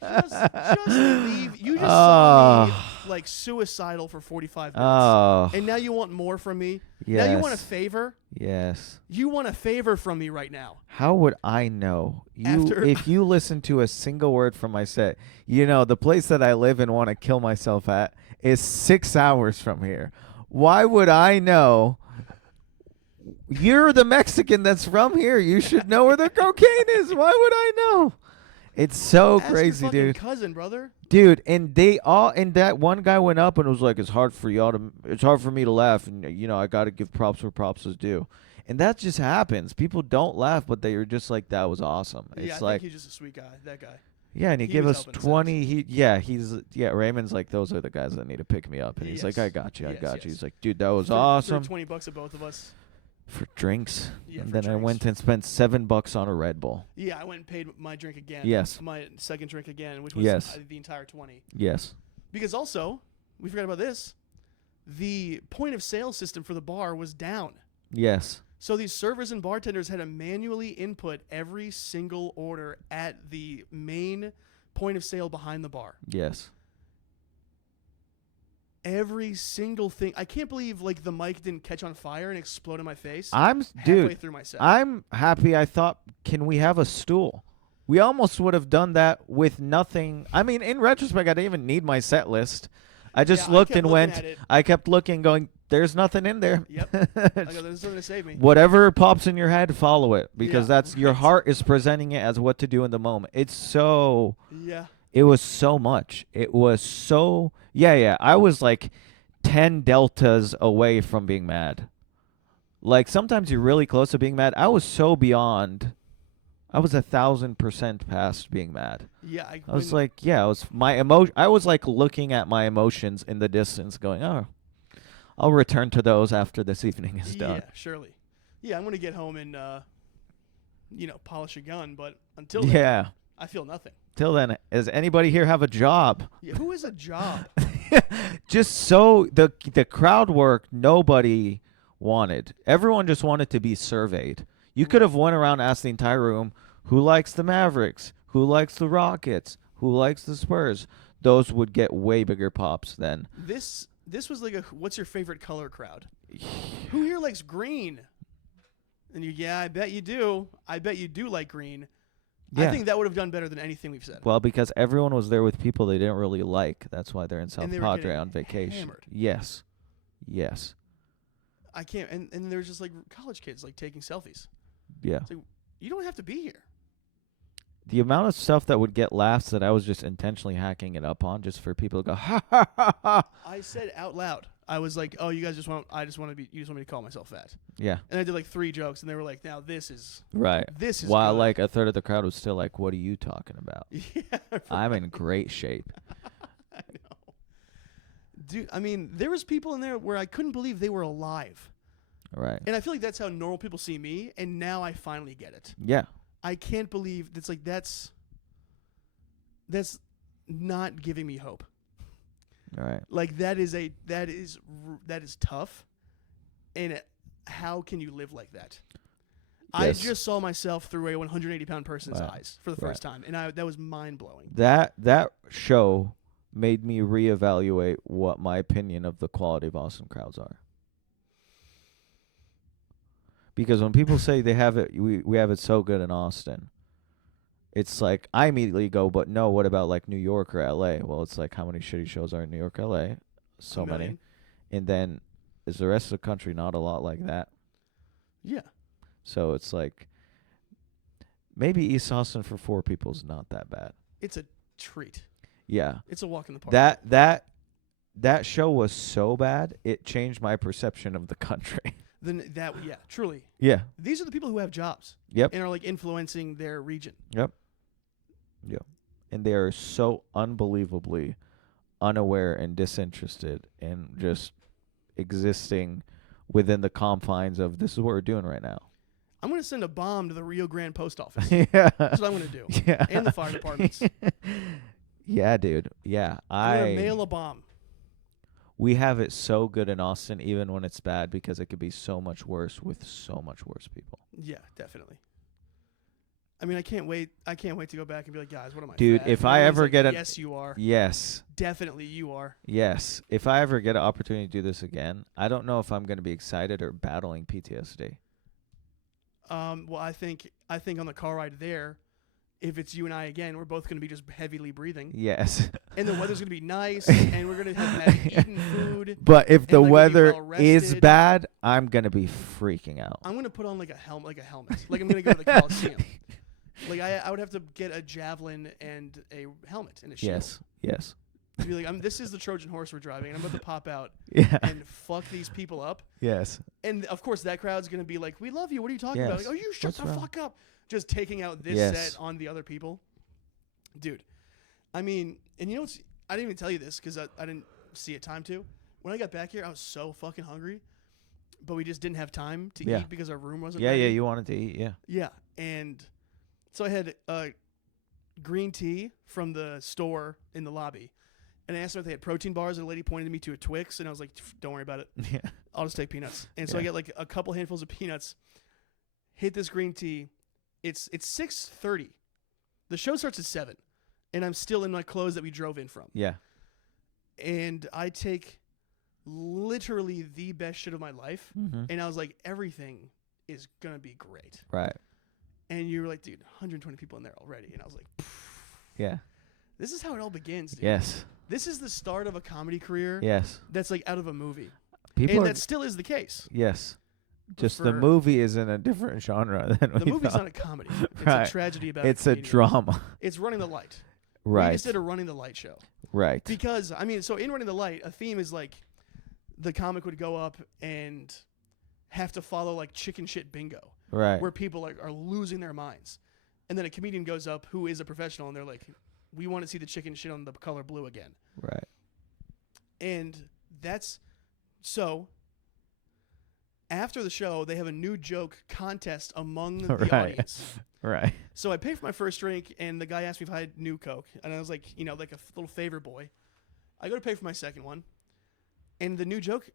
just leave. You just saw me like suicidal for 45 minutes. Oh. And now you want more from me? Yes. Now you want a favor? Yes. You want a favor from me right now. How would I know? If you listen to a single word from my set, you know, the place that I live and want to kill myself at is 6 hours from here. Why would I know? You're the Mexican that's from here. You should know where the cocaine is. Why would I know? It's so Ask crazy, your fucking dude. cousin, brother. Dude, and that one guy went up and was like, it's hard for me to laugh, and you know, I got to give props where props is due. And that just happens. People don't laugh, but they are just like, that was awesome. Yeah, it's I like, think he's just a sweet guy, that guy. yeah, and he gave was us helping us 20. Raymond's like, those are the guys that need to pick me up, and he's like, I got you. He's like, dude, that was awesome. For $20 of both of us. For drinks. Yeah, and for then drinks. I went and spent $7 on a Red Bull. Yeah, I went and paid my drink again. Yes. My second drink again, which was the entire 20. Yes. Because also, we forgot about this, the point of sale system for the bar was down. Yes. So these servers and bartenders had to manually input every single order at the main point of sale behind the bar. Yes. Every single thing. I can't believe like the mic didn't catch on fire and explode in my face. Dude, through my set. I'm happy. I thought, can we have a stool? We almost would have done that with nothing. I mean, in retrospect, I didn't even need my set list. I just looked and went. I kept looking, going, there's nothing in there. Yep. I go, there's nothing to save me. Whatever pops in your head, follow it, because that's your heart is presenting it as what to do in the moment. It's so. Yeah. It was so much. It was so. Yeah. I was like 10 deltas away from being mad. Like sometimes you're really close to being mad. I was so beyond. I was 1,000% past being mad. Yeah. I was like, I was my emotion. I was like looking at my emotions in the distance, going, "Oh, I'll return to those after this evening is done." Yeah, surely. Yeah, I'm gonna get home and polish a gun, but until then, I feel nothing. Till then, does anybody here have a job? Yeah, who is a job? Just so the crowd work, nobody wanted. Everyone just wanted to be surveyed. You could have went around and asked the entire room, who likes the Mavericks? Who likes the Rockets? Who likes the Spurs? Those would get way bigger pops than. This was like a what's your favorite color crowd? Who here likes green? And I bet you do. I bet you do like green. Yeah. I think that would have done better than anything we've said. Well, because everyone was there with people they didn't really like. That's why they're in South they were Padre getting on vacation. hammered. Yes. Yes. I can't. And there's just like college kids like taking selfies. Yeah. It's like, you don't have to be here. The amount of stuff that would get laughs that I was just intentionally hacking it up on just for people to go, ha, ha, ha, ha. I said out loud. I was like, "Oh, you guys just want. I just want to be. You just want me to call myself fat." Yeah. And I did like 3 jokes, and they were like, "Now this is Right. This is While good." like a third of the crowd was still like, what are you talking about? Yeah, I'm in great shape. I know, dude. I mean, there was people in there where I couldn't believe they were alive, Right. and I feel like that's how normal people see me. And now I finally get it. Yeah. I can't believe it's like that's not giving me hope. All right. Like that is tough, and how can you live like that? Yes. I just saw myself through a 180-pound person's Right. eyes for the first time, and that was mind blowing. That show made me reevaluate what my opinion of the quality of Austin crowds are. Because when people say they have it, we have it so good in Austin, it's like I immediately go, but no, what about like New York or LA? Well, it's like how many shitty shows are in New York, LA? So many. And then is the rest of the country not a lot like that? Yeah. So it's like maybe East Austin for 4 people is not that bad. It's a treat. Yeah. It's a walk in the park. That show was so bad, it changed my perception of the country. Truly. Yeah. These are the people who have jobs. Yep. And are like influencing their region. Yep. Yep. And they are so unbelievably unaware and disinterested and just existing within the confines of this is what we're doing right now. I'm going to send a bomb to the Rio Grande post office. Yeah. That's what I'm going to do. Yeah. And the fire departments. Yeah, dude. Yeah. I'm going to mail a bomb. We have it so good in Austin, even when it's bad, because it could be so much worse with so much worse people. Yeah, definitely. I mean, I can't wait. I can't wait to go back and be like, guys, what am I? Dude, fat? if And I everyone's ever like, get a yes, you are. Yes. Definitely, you are. Yes. If I ever get an opportunity to do this again, I don't know if I'm going to be excited or battling PTSD. Well, I think on the car ride there, if it's you and I again, we're both going to be just heavily breathing. Yes. And the weather's going to be nice, and we're going to have eaten food. But if the like, weather we'll is rested. bad, I'm going to be freaking out. I'm going to put on like a helmet. Like I'm going to go to the Coliseum. Like I would have to get a javelin and a helmet and a shield. Yes. Yes. To be like, this is the Trojan horse we're driving, and I'm about to pop out Yeah. and fuck these people up. Yes. And of course, that crowd's going to be like, "We love you. What are you talking Yes. about?" Like, "Oh, you shut What's the wrong? fuck up." Just taking out this Yes. set on the other people. Dude, I mean, and you know what's, I didn't even tell you this because I didn't see it time to. When I got back here, I was so fucking hungry, but we just didn't have time to Yeah. eat because our room wasn't Yeah, ready. yeah, you wanted to eat, yeah. Yeah, and so I had green tea from the store in the lobby, and I asked them if they had protein bars, and the lady pointed me to a Twix, and I was like, "Don't worry about it. Yeah. I'll just take peanuts." And so I Yeah. get like a couple handfuls of peanuts, hit this green tea. It's 6:30. The show starts at 7, and I'm still in my clothes that we drove in from. Yeah. And I take literally the best shit of my life, Mm-hmm. and I was like, everything is going to be great. Right. And you were like, dude, 120 people in there already. And I was like, Yeah. this is how it all begins, dude. Yes. This is the start of a comedy career Yes. that's like out of a movie. People And are, that still is the case. yes. But Just the for- movie is in a different genre than The we movie's thought. not a comedy. It's Right. a tragedy about It's a comedian. drama. It's Running the Light. We Right. just did a Running the Light show. Right. Because, I mean, so in Running the Light, a theme is like the comic would go up and have to follow like chicken shit bingo, Right. where people are losing their minds. And then a comedian goes up who is a professional, and they're like, we want to see the chicken shit on the color blue again. Right. And that's so. After the show, they have a new joke contest among the Right. audience. Right. So I paid for my first drink, and the guy asked me if I had new Coke, and I was like, like a little favor boy. I go to pay for my second one, and the new joke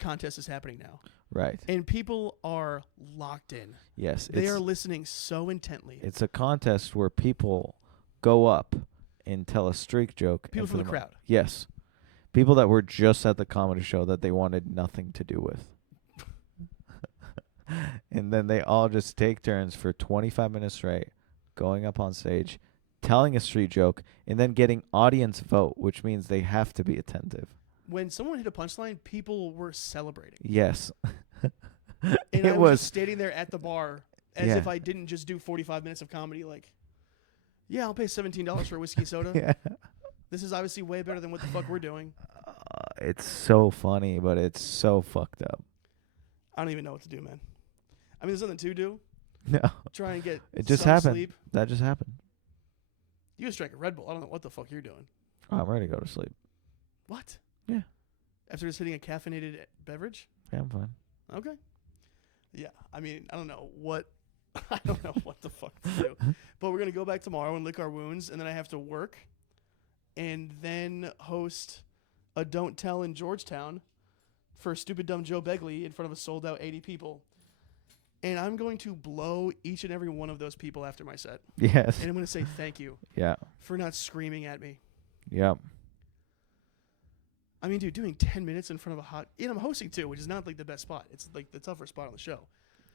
contest is happening now, Right. and people are locked in. Yes. They are listening so intently. It's a contest where people go up and tell a streak joke. People and from for the mo- crowd. Yes. People that were just at the comedy show that they wanted nothing to do with. And then they all just take turns for 25 minutes straight, going up on stage, telling a street joke, and then getting audience vote, which means they have to be attentive. When someone hit a punchline, people were celebrating. Yes. And It I was was just standing there at the bar as Yeah. if I didn't just do 45 minutes of comedy. Like, yeah, I'll pay $17 for a whiskey soda. yeah. This is obviously way better than what the fuck we're doing. It's so funny, but it's so fucked up. I don't even know what to do, man. I mean, there's nothing to do. No, Try and get it just some happened. sleep. That just happened. You just drank a Red Bull. I don't know what the fuck you're doing. Oh, I'm ready to go to sleep. What? Yeah. After just hitting a caffeinated beverage? Yeah, I'm fine. Okay. Yeah. I mean, I don't know what I don't know what the fuck to do. But we're gonna go back tomorrow and lick our wounds, and then I have to work, and then host a Don't Tell in Georgetown for Stupid Dumb Joe Begley in front of a sold out 80 people. And I'm going to blow each and every one of those people after my set. Yes. And I'm going to say thank you Yeah. for not screaming at me. Yep. I mean, dude, doing 10 minutes in front of a hot... And I'm hosting, too, which is not, like, the best spot. It's, like, the tougher spot on the show.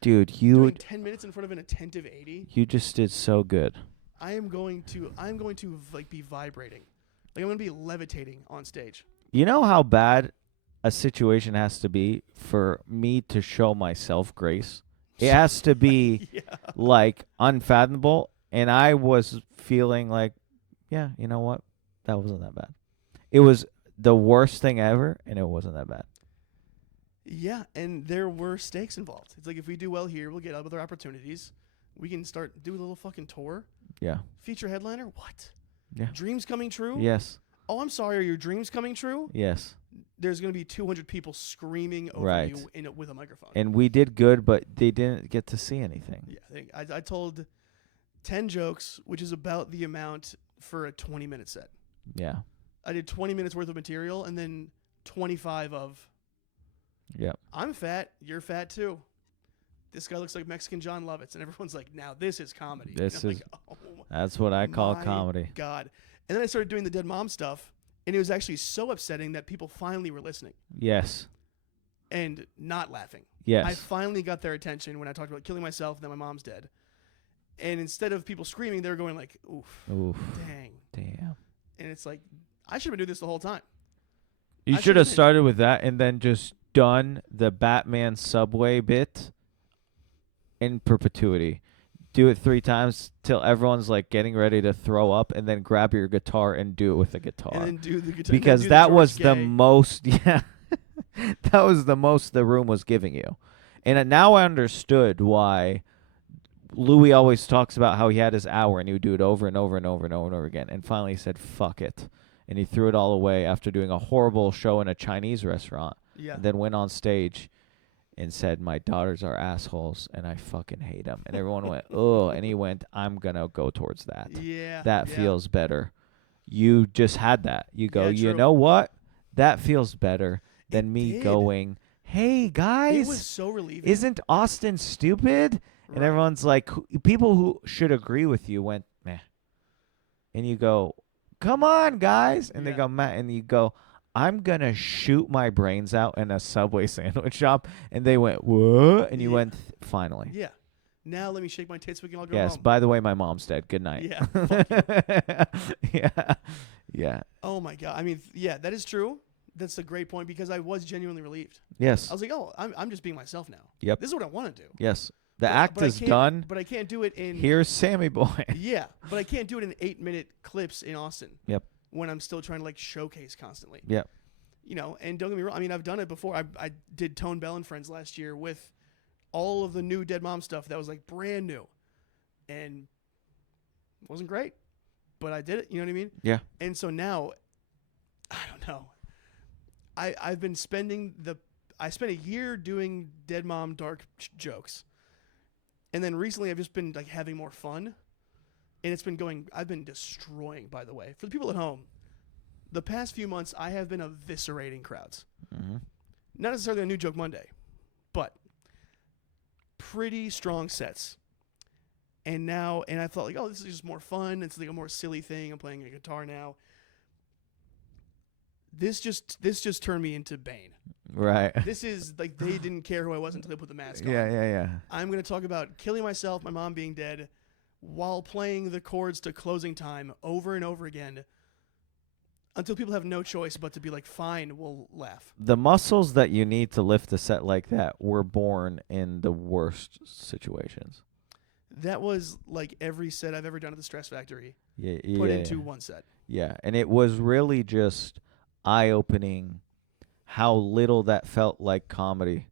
Dude, Doing 10 minutes in front of an attentive 80, you just did so good. I'm going to, like, be vibrating. Like, I'm going to be levitating on stage. You know how bad a situation has to be for me to show myself grace? It has to be, Yeah. like, unfathomable. And I was feeling like, yeah, you know what? That wasn't that bad. It was the worst thing ever, and it wasn't that bad. Yeah, and there were stakes involved. It's like, if we do well here, we'll get other opportunities. We can start do a little fucking tour. Yeah. Feature headliner? What? Yeah. Dreams coming true? Yes. Oh, I'm sorry. Are your dreams coming true? Yes. There's going to be 200 people screaming over Right. you with a microphone. And we did good, but they didn't get to see anything. Yeah, I told 10 jokes, which is about the amount for a 20-minute set. Yeah. I did 20 minutes worth of material and then 25 of, Yep. I'm fat, you're fat too. This guy looks like Mexican John Lovitz. And everyone's like, now this is comedy. This and I'm is- like, oh, That's what I call my comedy. God. And then I started doing the dead mom stuff, and it was actually so upsetting that people finally were listening Yes. and not laughing. Yes. I finally got their attention when I talked about killing myself and that my mom's dead. And instead of people screaming, they were going like, oof, Oof. dang. Damn. And it's like, I should have been doing this the whole time. You I should should've have been- started with that and then just done the Batman subway bit in perpetuity. Do it 3 times till everyone's like getting ready to throw up, and then grab your guitar and do it with the guitar. And then do the guitar. Because that was the most, yeah, that was the most the room was giving you. And now I understood why Louis always talks about how he had his hour and he would do it over and over and over and over and over again. And finally he said, fuck it. And he threw it all away after doing a horrible show in a Chinese restaurant. Yeah. And then went on stage and said, my daughters are assholes and I fucking hate them. And everyone went, oh, and he went, I'm going to go towards that. Yeah. That yeah. feels better. You just had that. You go, Yeah, you true. know what? That feels better than It me did. going, hey, It guys, was so relieving. isn't Austin stupid? And Right. everyone's like, people who should agree with you went, meh. And you go, come on, guys. And they Yeah. go, Matt. And you go, I'm going to shoot my brains out in a Subway sandwich shop. And they went, what? And you Yeah. went, finally. Yeah. Now let me shake my tits. We can all go Yes. home. By the way, my mom's dead. Good night. Yeah. Fuck Yeah. Yeah. Oh my God. I mean, yeah, that is true. That's a great point because I was genuinely relieved. Yes. I was like, oh, I'm just being myself now. Yep. This is what I want to do. Yes. The But- act but I is can't- done. But I can't do it in. Here's Sammy Boy. Yeah, but I can't do it in 8-minute clips in Austin. Yep. When I'm still trying to like showcase constantly. Yep. You know, and don't get me wrong. I mean, I've done it before. I did Tone Bell and Friends last year with all of the new Dead Mom stuff that was like brand new, and it wasn't great, but I did it. You know what I mean? Yeah. And so now, I don't know. I've been spending I spent a year doing Dead Mom dark jokes, and then recently I've just been like having more fun, and it's been going. I've been destroying. By the way, for the people at home, the past few months I have been eviscerating crowds. Mm-hmm. Not necessarily on New Joke Monday, but pretty strong sets. And I thought like, oh, this is just more fun. It's like a more silly thing. I'm playing a guitar now. this just turned me into Bane. Right. This is like they didn't care who I was until they put the mask on. Yeah. I'm going to talk about killing myself, my mom being dead, while playing the chords to Closing Time over and over again until people have no choice but to be like, fine, we'll laugh. The muscles that you need to lift a set like that were born in the worst situations. That was like every set I've ever done at the Stress Factory Yeah, put into one set. Yeah, and it was really just eye-opening how little that felt like comedy.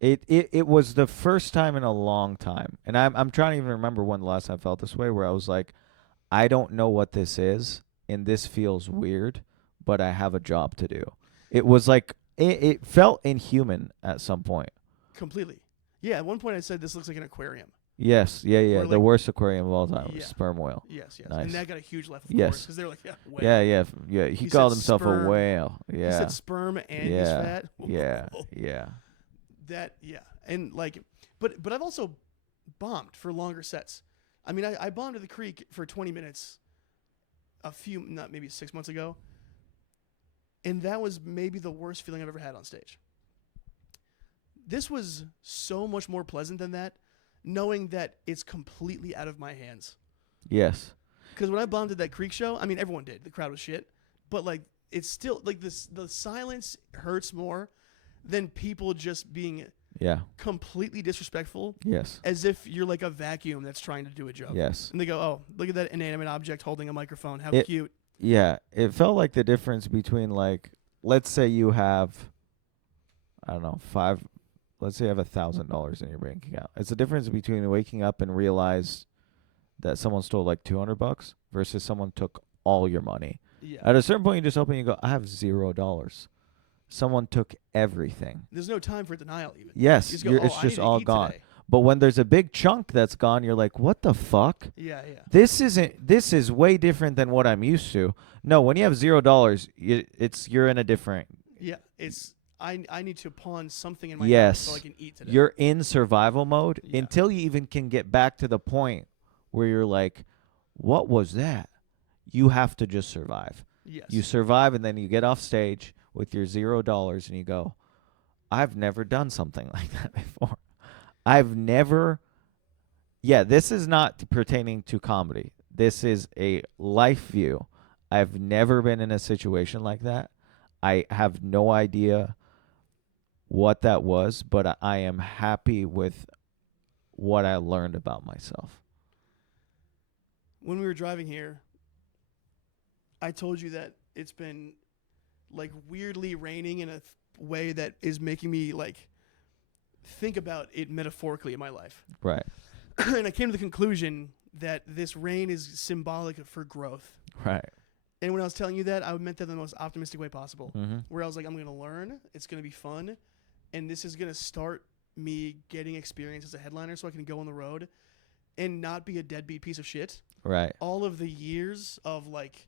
It was the first time in a long time, and I'm trying to even remember when the last time I felt this way, where I was like, I don't know what this is, and this feels weird, but I have a job to do. It was like it felt inhuman at some point. Completely. Yeah, at one point I said this looks like an aquarium. Yes, yeah. Or The like- worst aquarium of all time, Yeah. sperm whale. Yes. Nice. And that got a huge laugh, of Yes. course, because they were like, whale. Yeah. He He called said himself sperm. a whale. He Yeah. said sperm and he's Yeah. fat. Yeah. And like, but I've also bombed for longer sets. I mean, I bombed at the Creek for 20 minutes maybe 6 months ago. And that was maybe the worst feeling I've ever had on stage. This was so much more pleasant than that, knowing that it's completely out of my hands. Yes. Because when I bombed at that Creek show, I mean, everyone did. The crowd was shit. But, like, it's still, like, the silence hurts more than people just being Yeah. completely disrespectful, Yes. as if you're, like, a vacuum that's trying to do a joke. Yes. And they go, oh, look at that inanimate object holding a microphone. How It- cute. Yeah. It felt like the difference between, like, let's say you have, I don't know, let's say you have $1,000 in your bank account. It's the difference between waking up and realize that someone stole like $200 versus someone took all your money. Yeah. At a certain point, you just open and you go, I have $0. Someone took everything. There's no time for denial, even. Yes, You just go, it's I just need to all eat gone. today. But when there's a big chunk that's gone, you're like, what the fuck? Yeah. This is way different than what I'm used to. No, when you have $0, you're in a different. Yeah. I need to pawn something in my Yes. house so I can eat today. You're in survival mode Yeah. until you even can get back to the point where you're like, what was that? You have to just survive. Yes. You survive, and then you get off stage with your $0 and you go, I've never done something like that before. I've never. Yeah, this is not pertaining to comedy. This is a life view. I've never been in a situation like that. I have no idea what that was, but I am happy with what I learned about myself. When we were driving here, I told you that it's been like weirdly raining in a way that is making me like think about it metaphorically in my life. Right. And I came to the conclusion that this rain is symbolic for growth. Right. And when I was telling you that, I meant that in the most optimistic way possible. Mm-hmm. Where I was like, I'm going to learn, it's going to be fun, and this is going to start me getting experience as a headliner so I can go on the road and not be a deadbeat piece of shit. Right. All of the years of like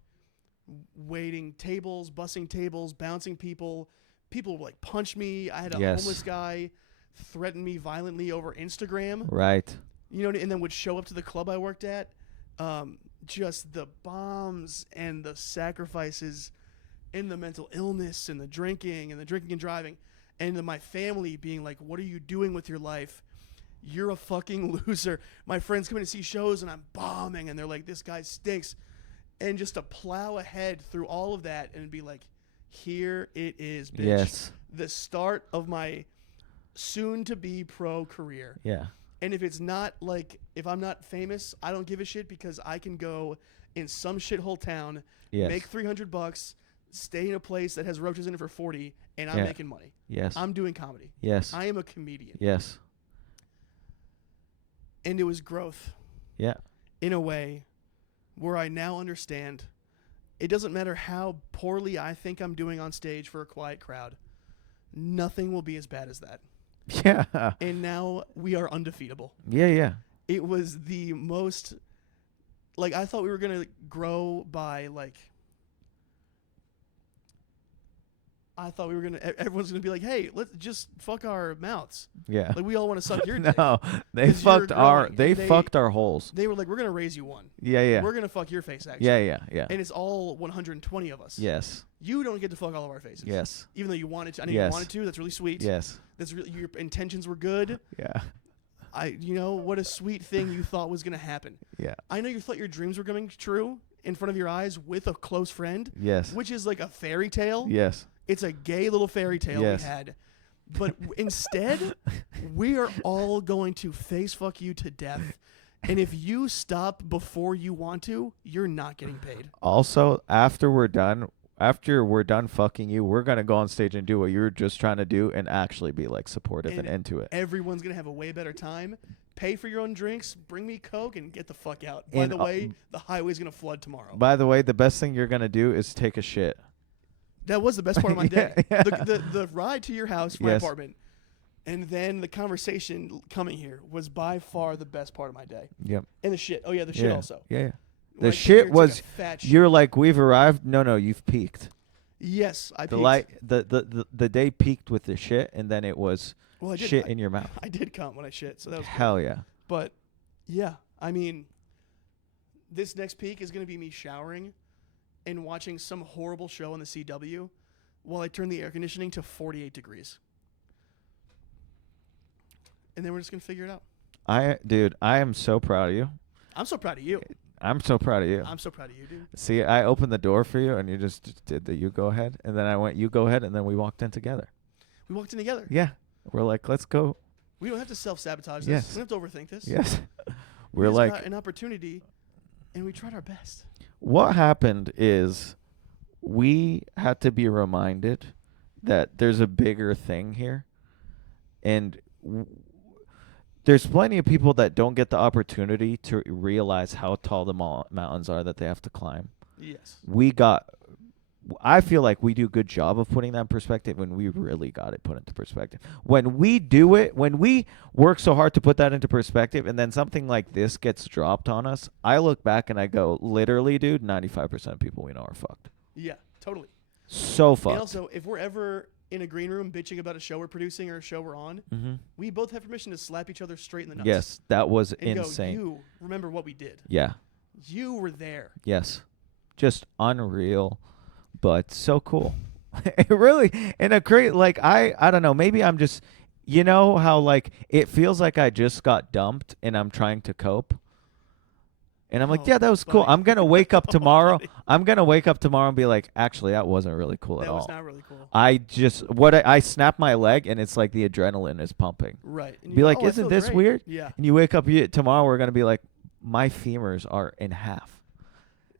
waiting tables, bussing tables, bouncing people would like punch me. I had a Yes. homeless guy threaten me violently over Instagram, Right. you know, and then would show up to the club I worked at. Just the bombs and the sacrifices and the mental illness and the drinking and driving, and then my family being like, what are you doing with your life? You're a fucking loser. My friends come in to see shows and I'm bombing and they're like, this guy stinks. And just to plow ahead through all of that and be like, here it is, bitch. Yes. The start of my soon-to-be pro career. Yeah. And if it's not like, if I'm not famous, I don't give a shit because I can go in some shithole town, Yes. make $300, stay in a place that has roaches in it for 40, and I'm Yeah. making money. Yes. I'm doing comedy. Yes. I am a comedian. Yes. And it was growth Yeah. in a way where I now understand it doesn't matter how poorly I think I'm doing on stage for a quiet crowd. Nothing will be as bad as that. Yeah. And now we are undefeatable. Yeah. It was the most, like, I thought we were going to grow by, like, I thought we were gonna. Everyone's gonna be like, "Hey, let's just fuck our mouths." Yeah. Like we all want to suck your dick. No, they 'Cause you're fucked our. growing, They and fucked our holes. They were like, "We're gonna raise you one. Yeah, yeah, We're gonna fuck your face, actually." yeah. And it's all 120 of us. Yes, You don't get to fuck all of our faces. yes, Even though you wanted to. I know Yes. you wanted to. That's really sweet. yes. That's really, your intentions were good. Yeah, You know what a sweet thing you thought was gonna happen. yeah. I know you thought your dreams were coming true in front of your eyes with a close friend, Yes, which is like a fairy tale. yes. It's a gay little fairy tale Yes. we had. But instead, we are all going to face fuck you to death. And if you stop before you want to, you're not getting paid. Also, after we're done fucking you, we're gonna go on stage and do what you're just trying to do, and actually be like supportive and into it. Everyone's going to have a way better time. Pay for your own drinks, bring me Coke, and get the fuck out. By And, the way, the highway's going to flood tomorrow. By the way, the best thing you're gonna do is take a shit. That was the best part of my day. Yeah. The ride to your house, my Yes. apartment, and then the conversation coming here was by far the best part of my day. Yep. And the shit. Oh, yeah, the shit Yeah. also. Yeah. When The I came shit here, took a was. fat shit. You're like, we've arrived. No, you've peaked. Yes, I The peaked. light, the day peaked with the shit, and then it was Well, I did, shit in your mouth. I did come when I shit, so that was good. Hell yeah. But, yeah, I mean, this next peak is going to be me showering and watching some horrible show on the CW while I turn the air conditioning to 48 degrees. And then we're just going to figure it out. I am so proud of you. I'm so proud of you. I'm so proud of you. I'm so proud of you, dude. See, I opened the door for you, and you just did the you go ahead, and then I went you go ahead, and then we walked in together. We walked in together. Yeah, we're like, let's go. We don't have to self-sabotage this. Yes. We don't have to overthink this. Yes, We we're just like, got an opportunity, and we tried our best. what happened is we had to be reminded that there's a bigger thing here, and there's plenty of people that don't get the opportunity to realize how tall the mountains are that they have to climb. Yes. I feel like we do a good job of putting that in perspective when we really got it put into perspective. When we do it, when we work so hard to put that into perspective, and then something like this gets dropped on us, I look back and I go, literally, dude, 95% of people we know are fucked. Yeah, totally. So fucked. And also, if we're ever in a green room bitching about a show we're producing or a show we're on, we both have permission to slap each other straight in the nuts. Yes, that was and insane. Go, you remember what we did. Yeah. You were there. Yes. Just unreal, but so cool. It really, in a great, like, I don't know, maybe I'm just, you know how, like, it feels like I just got dumped and I'm trying to cope. And I'm like, yeah, that was cool. buddy. I'm going to wake up tomorrow. I'm going to wake up tomorrow and be like, actually, that wasn't really cool at all. That was not really cool. I snap my leg and it's like the adrenaline is pumping. Right. And you Be go, like, "Oh, I isn't feel this great." weird? Yeah. And you wake up tomorrow, we're going to be like, my femurs are in half.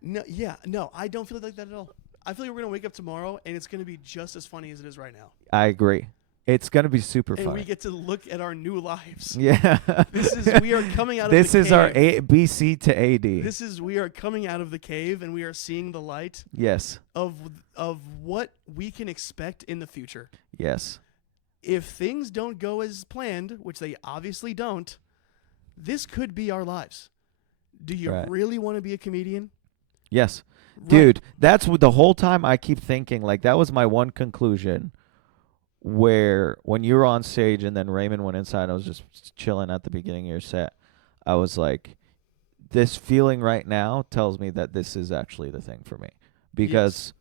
No, yeah. No, I don't feel like that at all. I feel like we're going to wake up tomorrow and it's going to be just as funny as it is right now. I agree. It's going to be super And funny. we get to look at our new lives. Yeah. We are coming out of This the is our cave. BC to AD. We are coming out of the cave and we are seeing the light Yes. of what we can expect in the future. Yes. If things don't go as planned, which they obviously don't, this could be our lives. Do you Right. really want to be a comedian? Yes. Right. Dude, that's what the whole time I keep thinking, like, that was my one conclusion, where when you were on stage and then Raymond went inside, I was just chilling at the beginning of your set. I was like, this feeling right now tells me that this is actually the thing for me, because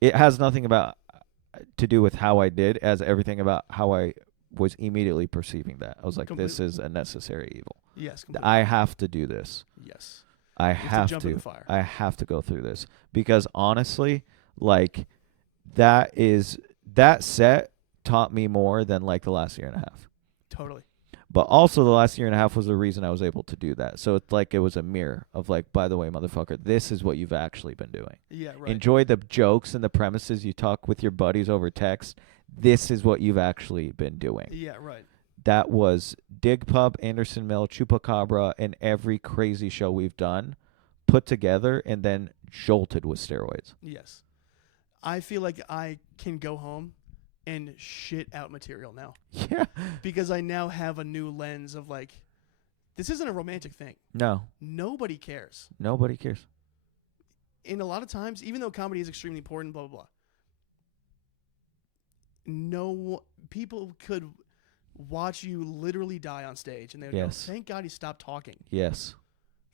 it has nothing to do with how I did, as everything about how I was immediately perceiving that. I was like, this is a necessary evil. Yes. Completely. I have to do this. Yes. I You have jump in the fire. I have to go through this, because honestly, like, that set taught me more than like the last year and a half. Totally. But also the last year and a half was the reason I was able to do that. So it's like it was a mirror of like, by the way, motherfucker, this is what you've actually been doing. Yeah, right. Enjoy the jokes and the premises you talk with your buddies over text. This is what you've actually been doing. Yeah, right. That was Dig Pub, Anderson Mill, Chupacabra, and every crazy show we've done put together and then jolted with steroids. Yes. I feel like I can go home and shit out material now. Yeah. Because I now have a new lens of like, this isn't a romantic thing. No. Nobody cares. Nobody cares. And a lot of times, even though comedy is extremely important, blah, blah, blah, no people could watch you literally die on stage, and they would Yes. go, "Thank God he stopped talking. Yes.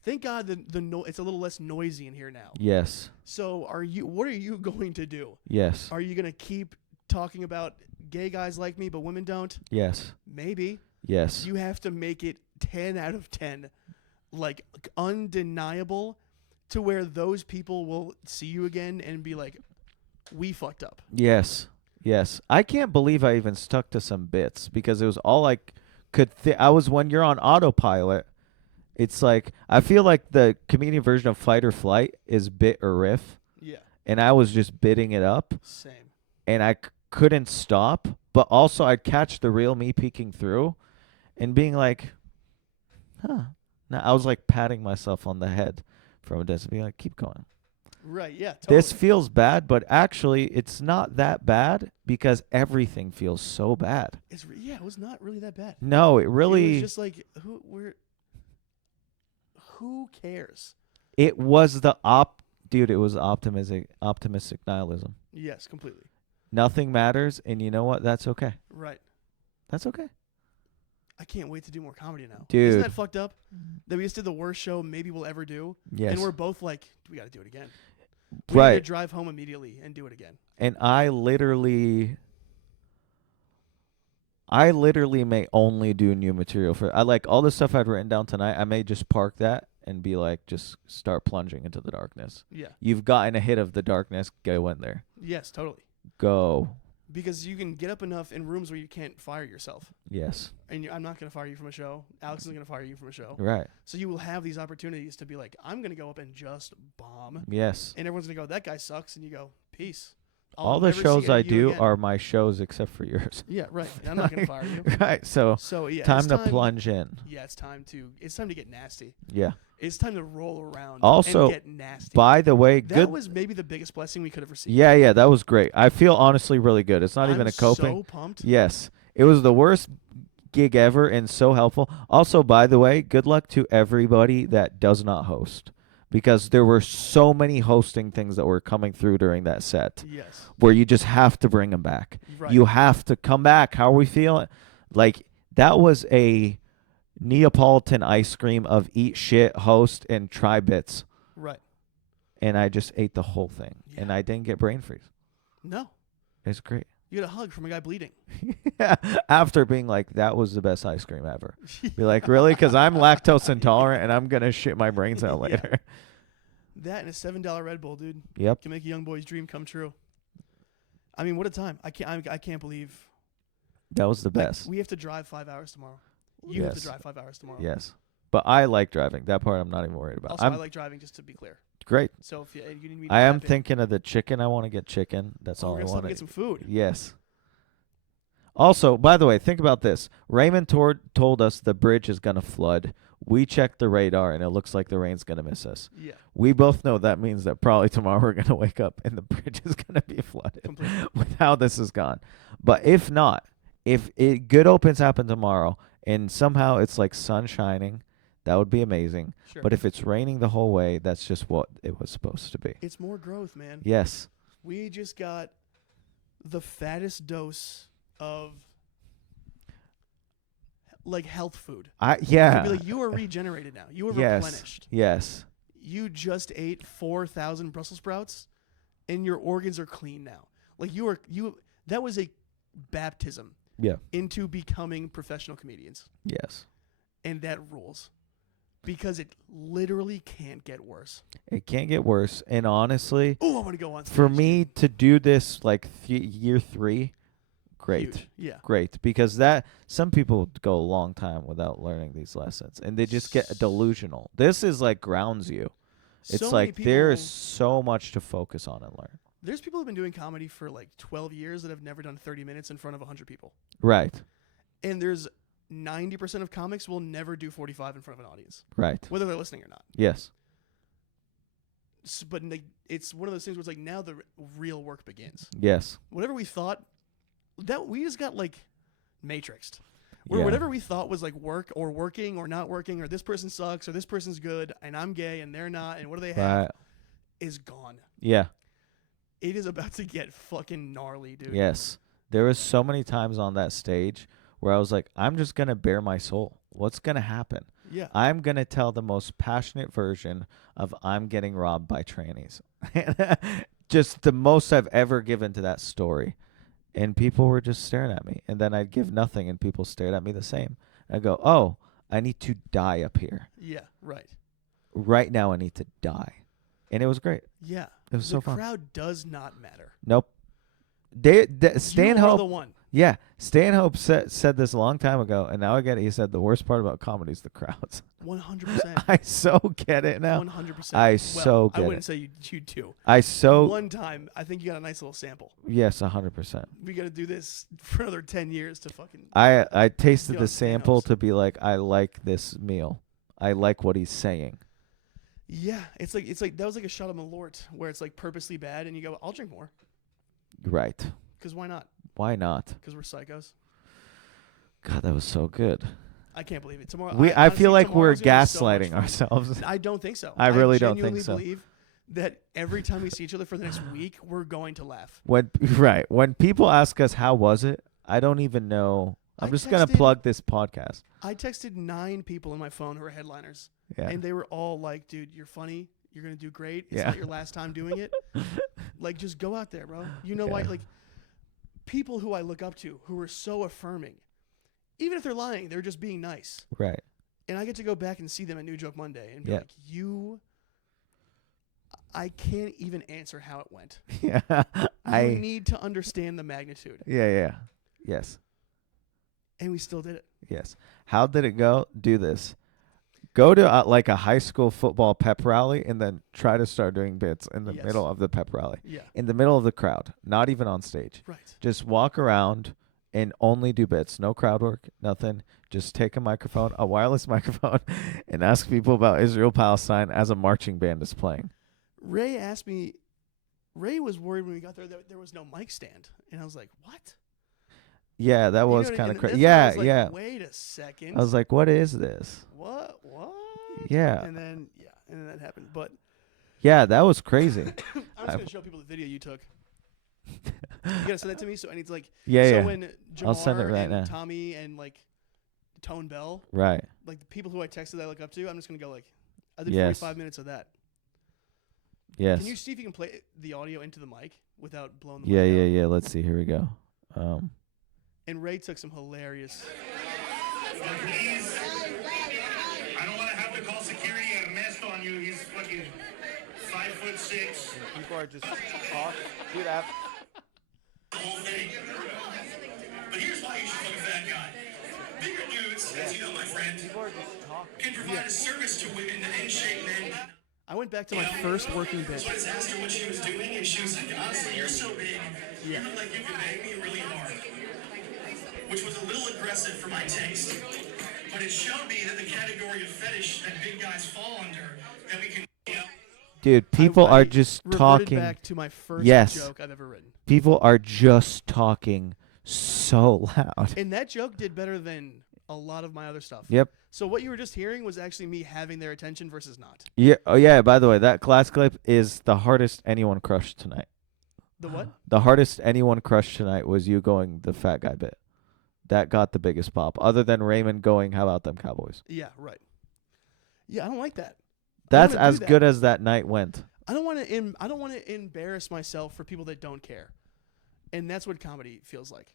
Thank God it's a little less noisy in here now." Yes. So what are you going to do? Yes. Are you going to keep talking about gay guys like me but women don't? Yes. Maybe. Yes. You have to make it 10 out of 10, like undeniable, to where those people will see you again and be like, we fucked up. Yes. Yes. I can't believe I even stuck to some bits because it was all I could I was when you're on autopilot, it's like I feel like the comedian version of fight or flight is bit or riff, Yeah, and I was just bidding it up same. and I couldn't stop, but also I'd catch the real me peeking through and being like, huh. Now I was like patting myself on the head from a distance, being like, keep going. Right, yeah, totally. This feels bad, but actually it's not that bad because everything feels so bad. It was not really that bad. No, it really... It was just like, who cares? It was Dude, it was optimistic nihilism. Yes, completely. Nothing matters, and you know what? That's okay. Right. That's okay. I can't wait to do more comedy now. Dude. Isn't that fucked up? That we just did the worst show maybe we'll ever do. Yes. And we're both like, we got to do it again. We need Right. to drive home immediately and do it again. And I literally may only do new material for... I like all the stuff I'd written down tonight. I may just park that and be like, just start plunging into the darkness. Yeah. You've gotten a hit of the darkness. Go in there. Yes, totally. Go. Because you can get up enough in rooms where you can't fire yourself. Yes. And I'm not going to fire you from a show. Alex isn't going to fire you from a show. Right. So you will have these opportunities to be like, I'm going to go up and just bomb. Yes. And everyone's going to go, that guy sucks. And you go, peace. All the shows I do are my shows except for yours. Yeah, right. I'm not going to fire you. Right. So yeah, time to plunge in. Yeah, it's time to get nasty. Yeah. It's time to roll around also, and get nasty. By the way, that was maybe the biggest blessing we could have received. Yeah, that was great. I feel honestly really good. It's not even a coping. I'm so pumped. Yes. It was the worst gig ever and so helpful. Also, by the way, good luck to everybody that does not host. Because there were so many hosting things that were coming through during that set. Yes. Where you just have to bring them back. Right. You have to come back. How are we feeling? Like, that was a Neapolitan ice cream of eat shit, host, and try bits. Right. And I just ate the whole thing. Yeah. And I didn't get brain freeze. No. It's great. You get a hug from a guy bleeding. Yeah. After being like, that was the best ice cream ever. Be like, really? Because I'm lactose intolerant and I'm going to shit my brains out later. That and a $7 Red Bull, dude. Yep. Can make a young boy's dream come true. I mean, what a time. I can't believe. That was the best. We have to drive 5 hours tomorrow. You have to drive 5 hours tomorrow. Yes. But I like driving. That part I'm not even worried about. Also, I like driving, just to be clear. Great. So if you need me to I am thinking of the chicken. I want to get chicken. That's all I want to get some food. Yes. Also, by the way, think about this. Raymond told us the bridge is going to flood. We checked the radar, and it looks like the rain's going to miss us. Yeah. We both know that means that probably tomorrow we're going to wake up, and the bridge is going to be flooded with how this has gone. But if not, if good opens happen tomorrow, and somehow it's like sun shining, that would be amazing. Sure. But if it's raining the whole way, that's just what it was supposed to be. It's more growth, man. Yes. We just got the fattest dose of like health food. Yeah. Be like, you are regenerated now. You are replenished. Yes. You just ate 4,000 Brussels sprouts, and your organs are clean now. Like that was a baptism. Yeah. Into becoming professional comedians. Yes. And that rules. Because it literally can't get worse. It can't get worse. And honestly, I want to go on stage. For me to do this like year 3, great. Huge. Yeah. Great. Because some people go a long time without learning these lessons. And they just get delusional. This is like grounds you. It's so like there's so much to focus on and learn. There's people who've been doing comedy for like 12 years that have never done 30 minutes in front of 100 people. Right. And there's 90% of comics will never do 45 in front of an audience. Right. Whether they're listening or not. Yes. But it's one of those things where it's like now the real work begins. Yes. Whatever we thought, that we just got like matrixed. Where Yeah. whatever we thought was like work or working or not working or this person sucks or this person's good and I'm gay and they're not and what do they have is gone. Yeah. It is about to get fucking gnarly, dude. Yes. There was so many times on that stage where I was like, I'm just going to bare my soul. What's going to happen? Yeah. I'm going to tell the most passionate version of I'm getting robbed by trannies. Just the most I've ever given to that story. And people were just staring at me. And then I'd give nothing and people stared at me the same. I go, oh, I need to die up here. Yeah, right. Right now I need to die. And it was great. Yeah. It was so fun. The crowd does not matter. Nope. You Stanhope. are the one. Yeah, Stanhope said this a long time ago, and now I get it. He said the worst part about comedy is the crowds. 100%. I so get it now. 100%. I so get it. I wouldn't say you too. One time, I think you got a nice little sample. Yes, 100%. We got to do this for another 10 years to fucking. I tasted go the sample Thanos. to be like, I like this meal. I like what he's saying. Yeah, it's like that was like a shot of Malort where it's like purposely bad, and you go, I'll drink more. Right. Because why not? Why not? Because we're psychos. God, that was so good. I can't believe it. Tomorrow, I feel like we're tomorrow's gonna be so much gaslighting fun. ourselves. I don't think so. I really don't think so. I genuinely believe that every time we see each other for the next week, we're going to laugh. When people ask us how was it, I don't even know. I'm just gonna plug this podcast. I texted 9 people in my phone who are headliners, Yeah. and they were all like, "Dude, you're funny. You're gonna do great. It's Yeah. not your last time doing it. Like, just go out there, bro. You know why? Like, people who I look up to who are so affirming, even if they're lying, they're just being nice. Right. And I get to go back and see them at New Joke Monday and be Yeah. like, I can't even answer how it went. Yeah. You need to understand the magnitude. Yeah. Yes. And we still did it. Yes. How did it go? Do this. Go to like a high school football pep rally and then try to start doing bits in the middle of the pep rally. Yeah. In the middle of the crowd, not even on stage. Right. Just walk around and only do bits. No crowd work, nothing. Just take a microphone, a wireless microphone, and ask people about Israel-Palestine as a marching band is playing. Ray asked me, Ray was worried when we got there that there was no mic stand. And I was like, what? Yeah, that was You know, kind of and crazy. that's when I Yeah, was like, yeah. Wait a second. I was like, what is this? What? Yeah. And then that happened. But Yeah, that was crazy. I'm just going to show people the video you took. You got to send that to me. So I need to like. Yeah, so yeah. when Jamar I'll send it right and now. Tommy and like Tone Bell, Right. like the people who I texted that I look up to, I'm just going to go like, I did Yes. 45 minutes of that. Yes. Can you see if you can play the audio into the mic without blowing the Yeah, mic yeah, out? yeah. Let's see. Here we go. And Ray took some hilarious. Please, I don't want to have to call security and a mess on you. He's fucking 5'6". People are just talking. Dude, The whole thing. But here's why you should fuck a fat guy. Bigger dudes, as you know, my friend, people are just talking. can provide a service to women that in shape men. I went back to my first working bit. So I just asked her what she was doing, and she was like, honestly, you're so big, you look like you can bang me really hard. Which was a little aggressive for my taste. But it showed me that the category of fetish that big guys fall under, that we can, Dude, people I are just reverted talking. back to my first Yes. joke I've ever written. People are just talking so loud. And that joke did better than a lot of my other stuff. Yep. So what you were just hearing was actually me having their attention versus not. Yeah. Oh, yeah. By the way, that class clip is the hardest anyone crushed tonight. The what? The hardest anyone crushed tonight was you going the fat guy bit. That got the biggest pop, other than Raymond going, "How about them Cowboys?" Yeah, right. Yeah, I don't like that. That's wanna do as that. good as that night went. I don't want to embarrass myself for people that don't care. And that's what comedy feels like.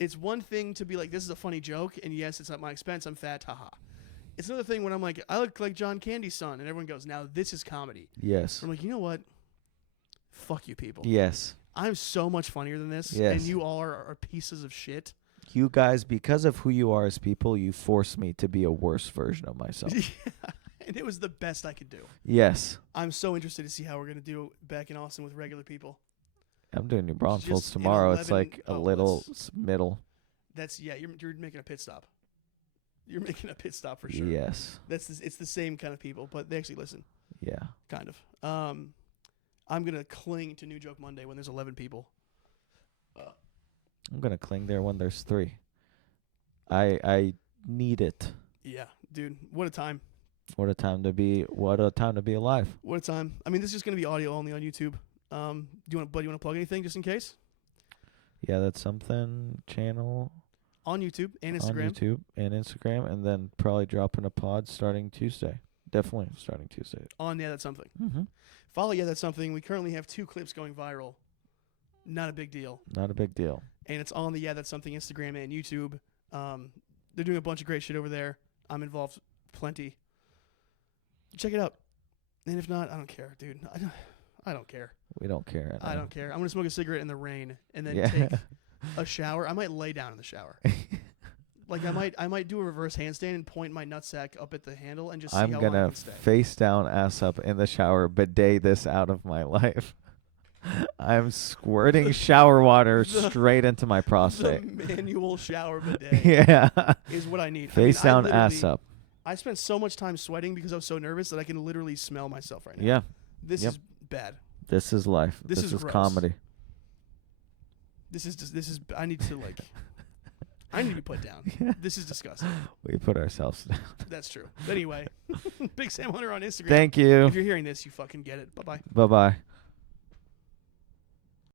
It's one thing to be like, this is a funny joke, and yes, it's at my expense, I'm fat, haha. It's another thing when I'm like, I look like John Candy's son, and everyone goes, now this is comedy. Yes. I'm like, you know what? Fuck you people. Yes. I'm so much funnier than this, Yes. and you all are pieces of shit. You guys, because of who you are as people, you force me to be a worse version of myself. Yeah, and it was the best I could do. Yes. I'm so interested to see how we're going to do back in Austin with regular people. I'm doing New Braunfels Just in tomorrow. It's 11 like a little outlets. middle. You're making a pit stop. You're making a pit stop for sure. Yes. It's the same kind of people, but they actually listen, Yeah. kind of. I'm going to cling to New Joke Monday when there's 11 people. I'm going to cling there when there's 3. I need it. Yeah, dude, what a time. What a time to be alive. What a time. I mean, this is just going to be audio only on YouTube. Do you want to plug anything just in case? Yeah, that's something channel on YouTube and on Instagram. YouTube and Instagram, and then probably dropping a pod starting Tuesday. Definitely starting Tuesday. On Yeah, That's Something. Mm-hmm. Follow Yeah, That's Something. We currently have 2 clips going viral. Not a big deal. Not a big deal. And it's on the Yeah, That's Something Instagram and YouTube. They're doing a bunch of great shit over there. I'm involved plenty. Check it out. And if not, I don't care, dude. I don't care. We don't care. I don't care. I'm going to smoke a cigarette in the rain and then Yeah. take a shower. I might lay down in the shower. Like I might do a reverse handstand and point my nutsack up at the handle and just see I'm how long I gonna can stay. face down, ass up in the shower, bidet this out of my life. I'm squirting shower water straight into my prostate. The manual shower bidet Yeah. is what I need. Face I mean, down, I ass literally- up. I spent so much time sweating because I was so nervous that I can literally smell myself right now. Yeah. This Yep. is bad. This is life. This This is is gross. comedy. This is I need to I need to be put down. This is disgusting. We put ourselves down. That's true. But anyway, Big Sam Hunter on Instagram. Thank you. If you're hearing this, you fucking get it. Bye-bye. Bye-bye.